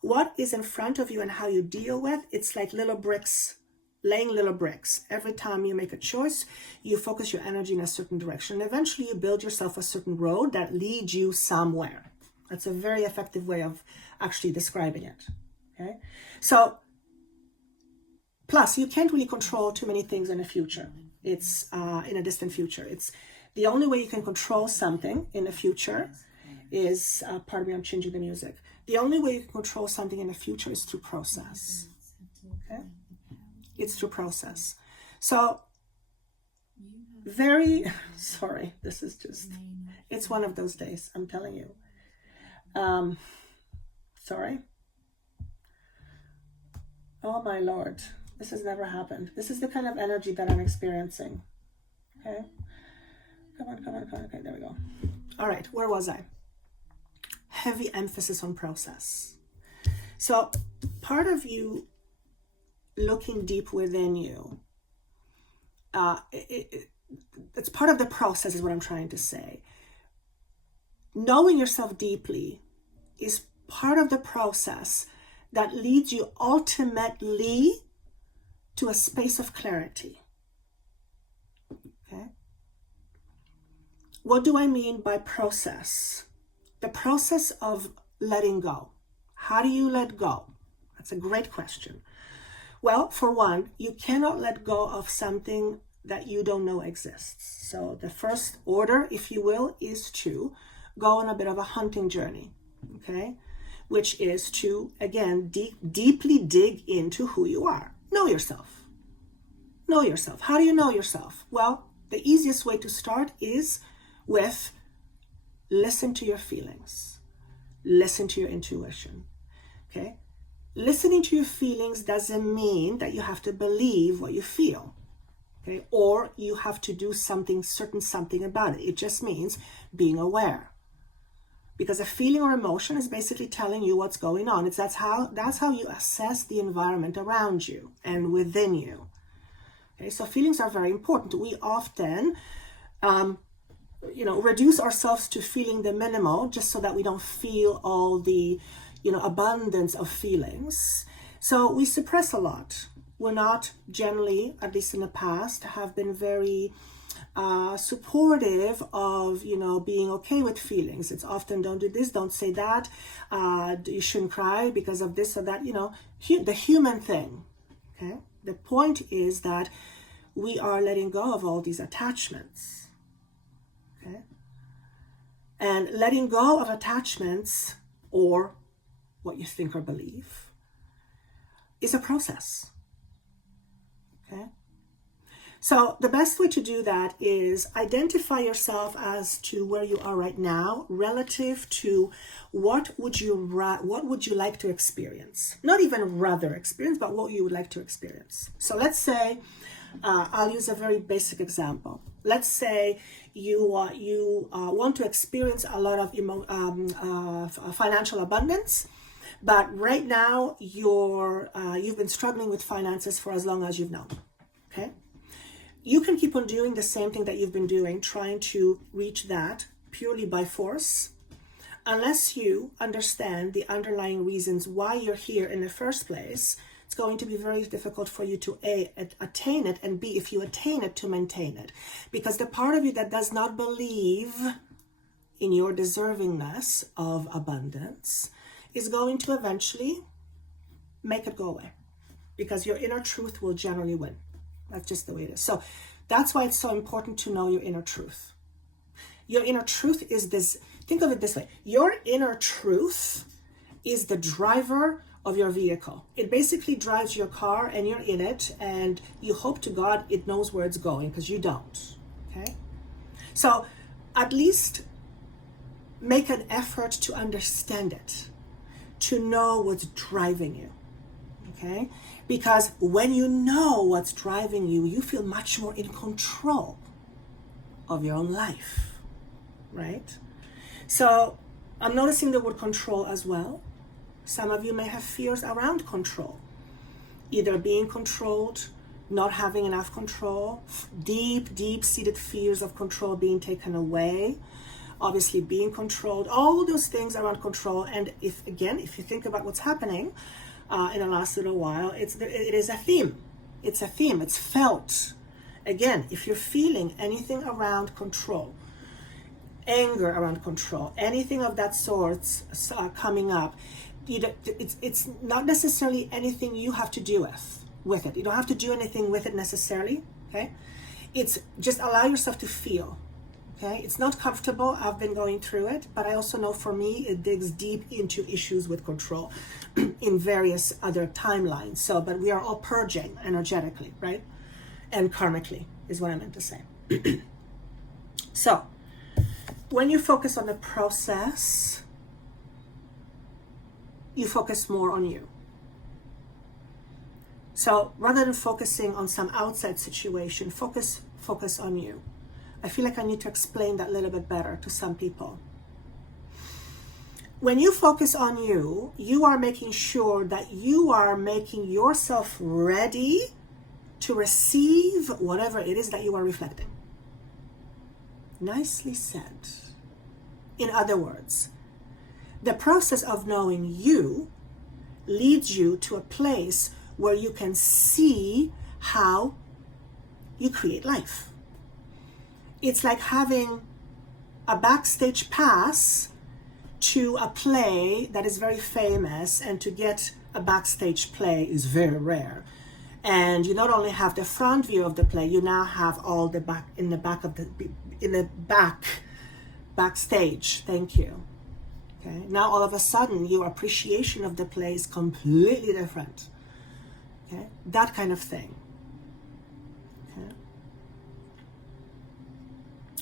what is in front of you and how you deal with, it's like little bricks, laying little bricks. Every time you make a choice, you focus your energy in a certain direction. And eventually you build yourself a certain road that leads you somewhere. That's a very effective way of actually describing it. Okay. So, plus you can't really control too many things in the future. It's in a distant future. It's the only way you can control something in the future is, pardon me, I'm changing the music. The only way you can control something in the future is through process. Okay? It's through process. So, sorry, this is just, it's one of those days, I'm telling you. Sorry. Oh my Lord. This has never happened. This is the kind of energy that I'm experiencing. Okay. Come on. Okay, there we go. All right, where was I? Heavy emphasis on process. So part of you looking deep within you, it's part of the process is what I'm trying to say. Knowing yourself deeply is part of the process that leads you ultimately to a space of clarity. Okay? What do I mean by process? The process of letting go. How do you let go? That's a great question. Well, for one, you cannot let go of something that you don't know exists. So the first order, if you will, is to go on a bit of a hunting journey, okay? Which is to, again, deeply dig into who you are. Know yourself. Know yourself. How do you know yourself? Well, the easiest way to start is with listen to your feelings. Listen to your intuition, okay? Listening to your feelings doesn't mean that you have to believe what you feel, okay? Or you have to do something about it. It just means being aware. Because a feeling or emotion is basically telling you what's going on. That's how you assess the environment around you and within you. Okay, so feelings are very important. We often reduce ourselves to feeling the minimal just so that we don't feel all the abundance of feelings. So we suppress a lot. We're not generally, at least in the past, have been very supportive of, being okay with feelings. It's often don't do this, don't say that, you shouldn't cry because of this or that, the human thing, okay? The point is that we are letting go of all these attachments, okay? And letting go of attachments, or what you think or believe, is a process, okay? So the best way to do that is identify yourself as to where you are right now relative to what would you like to experience. Not even rather experience, but what you would like to experience. So let's say, I'll use a very basic example. Let's say you want to experience a lot of financial abundance, but right now you've been struggling with finances for as long as you've known, okay? You can keep on doing the same thing that you've been doing, trying to reach that purely by force, unless you understand the underlying reasons why you're here in the first place. It's going to be very difficult for you to A, attain it, and B, if you attain it, to maintain it. Because the part of you that does not believe in your deservingness of abundance is going to eventually make it go away. Because your inner truth will generally win. That's just the way it is. So that's why it's so important to know your inner truth. Your inner truth is this, think of it this way. Your inner truth is the driver of your vehicle. It basically drives your car and you're in it and you hope to God it knows where it's going, because you don't, okay? So at least make an effort to understand it, to know what's driving you, okay? Because when you know what's driving you, you feel much more in control of your own life, right? So I'm noticing the word control as well. Some of you may have fears around control, either being controlled, not having enough control, deep-seated fears of control being taken away, obviously being controlled, all those things around control. And if you think about what's happening, in the last little while, it is a theme. It's a theme. It's felt. Again, if you're feeling anything around control, anger around control, anything of that sort coming up, it's not necessarily anything you have to do with it. You don't have to do anything with it necessarily. Okay, it's just allow yourself to feel. Okay, it's not comfortable. I've been going through it, but I also know for me, it digs deep into issues with control in various other timelines. So, but we are all purging energetically, right? And karmically is what I meant to say. So, when you focus on the process, you focus more on you. So, rather than focusing on some outside situation, focus on you. I feel like I need to explain that a little bit better to some people. When you focus on you, you are making sure that you are making yourself ready to receive whatever it is that you are reflecting. Nicely said. In other words, the process of knowing you leads you to a place where you can see how you create life. It's like having a backstage pass to a play that is very famous and to get a backstage play is very rare. And you not only have the front view of the play, you now have all the backstage. Thank you. Okay. Now all of a sudden your appreciation of the play is completely different. Okay. That kind of thing. Okay.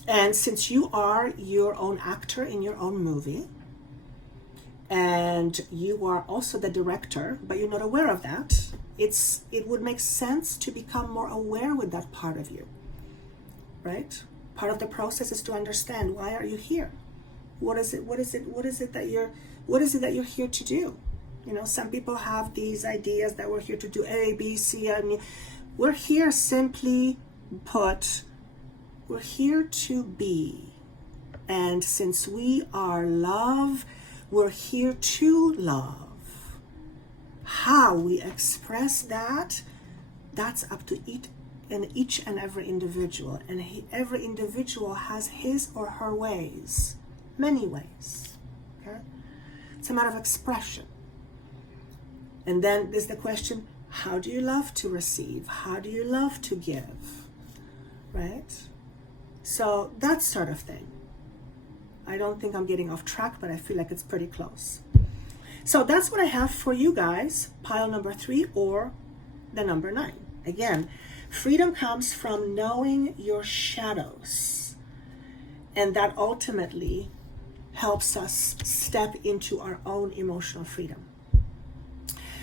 And since you are your own actor in your own movie, and you are also the director, but you're not aware of that, it would make sense to become more aware with that part of you, right? Part of the process is to understand, why are you here? What is it that you're here to do? You know, some people have these ideas that we're here to do A, B, C, and we're here, simply put, we're here to be. And since we are love, we're here to love. How we express that, that's up to each and every individual. And every individual has his or her ways, many ways. Okay? It's a matter of expression. And then there's the question, how do you love to receive? How do you love to give? Right? So that sort of thing. I don't think I'm getting off track, but I feel like it's pretty close. So that's what I have for you guys, pile number 3 or the number 9. Again, freedom comes from knowing your shadows. And that ultimately helps us step into our own emotional freedom.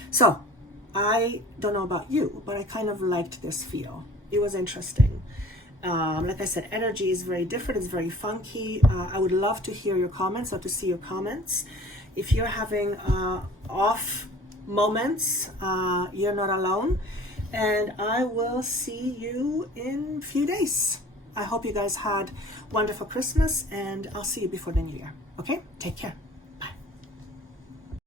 So I don't know about you, but I kind of liked this feel. It was interesting. Like I said, energy is very different. It's very funky. I would love to hear your comments or to see your comments. If you're having off moments, you're not alone. And I will see you in a few days. I hope you guys had wonderful Christmas, and I'll see you before the new year. Okay? Take care.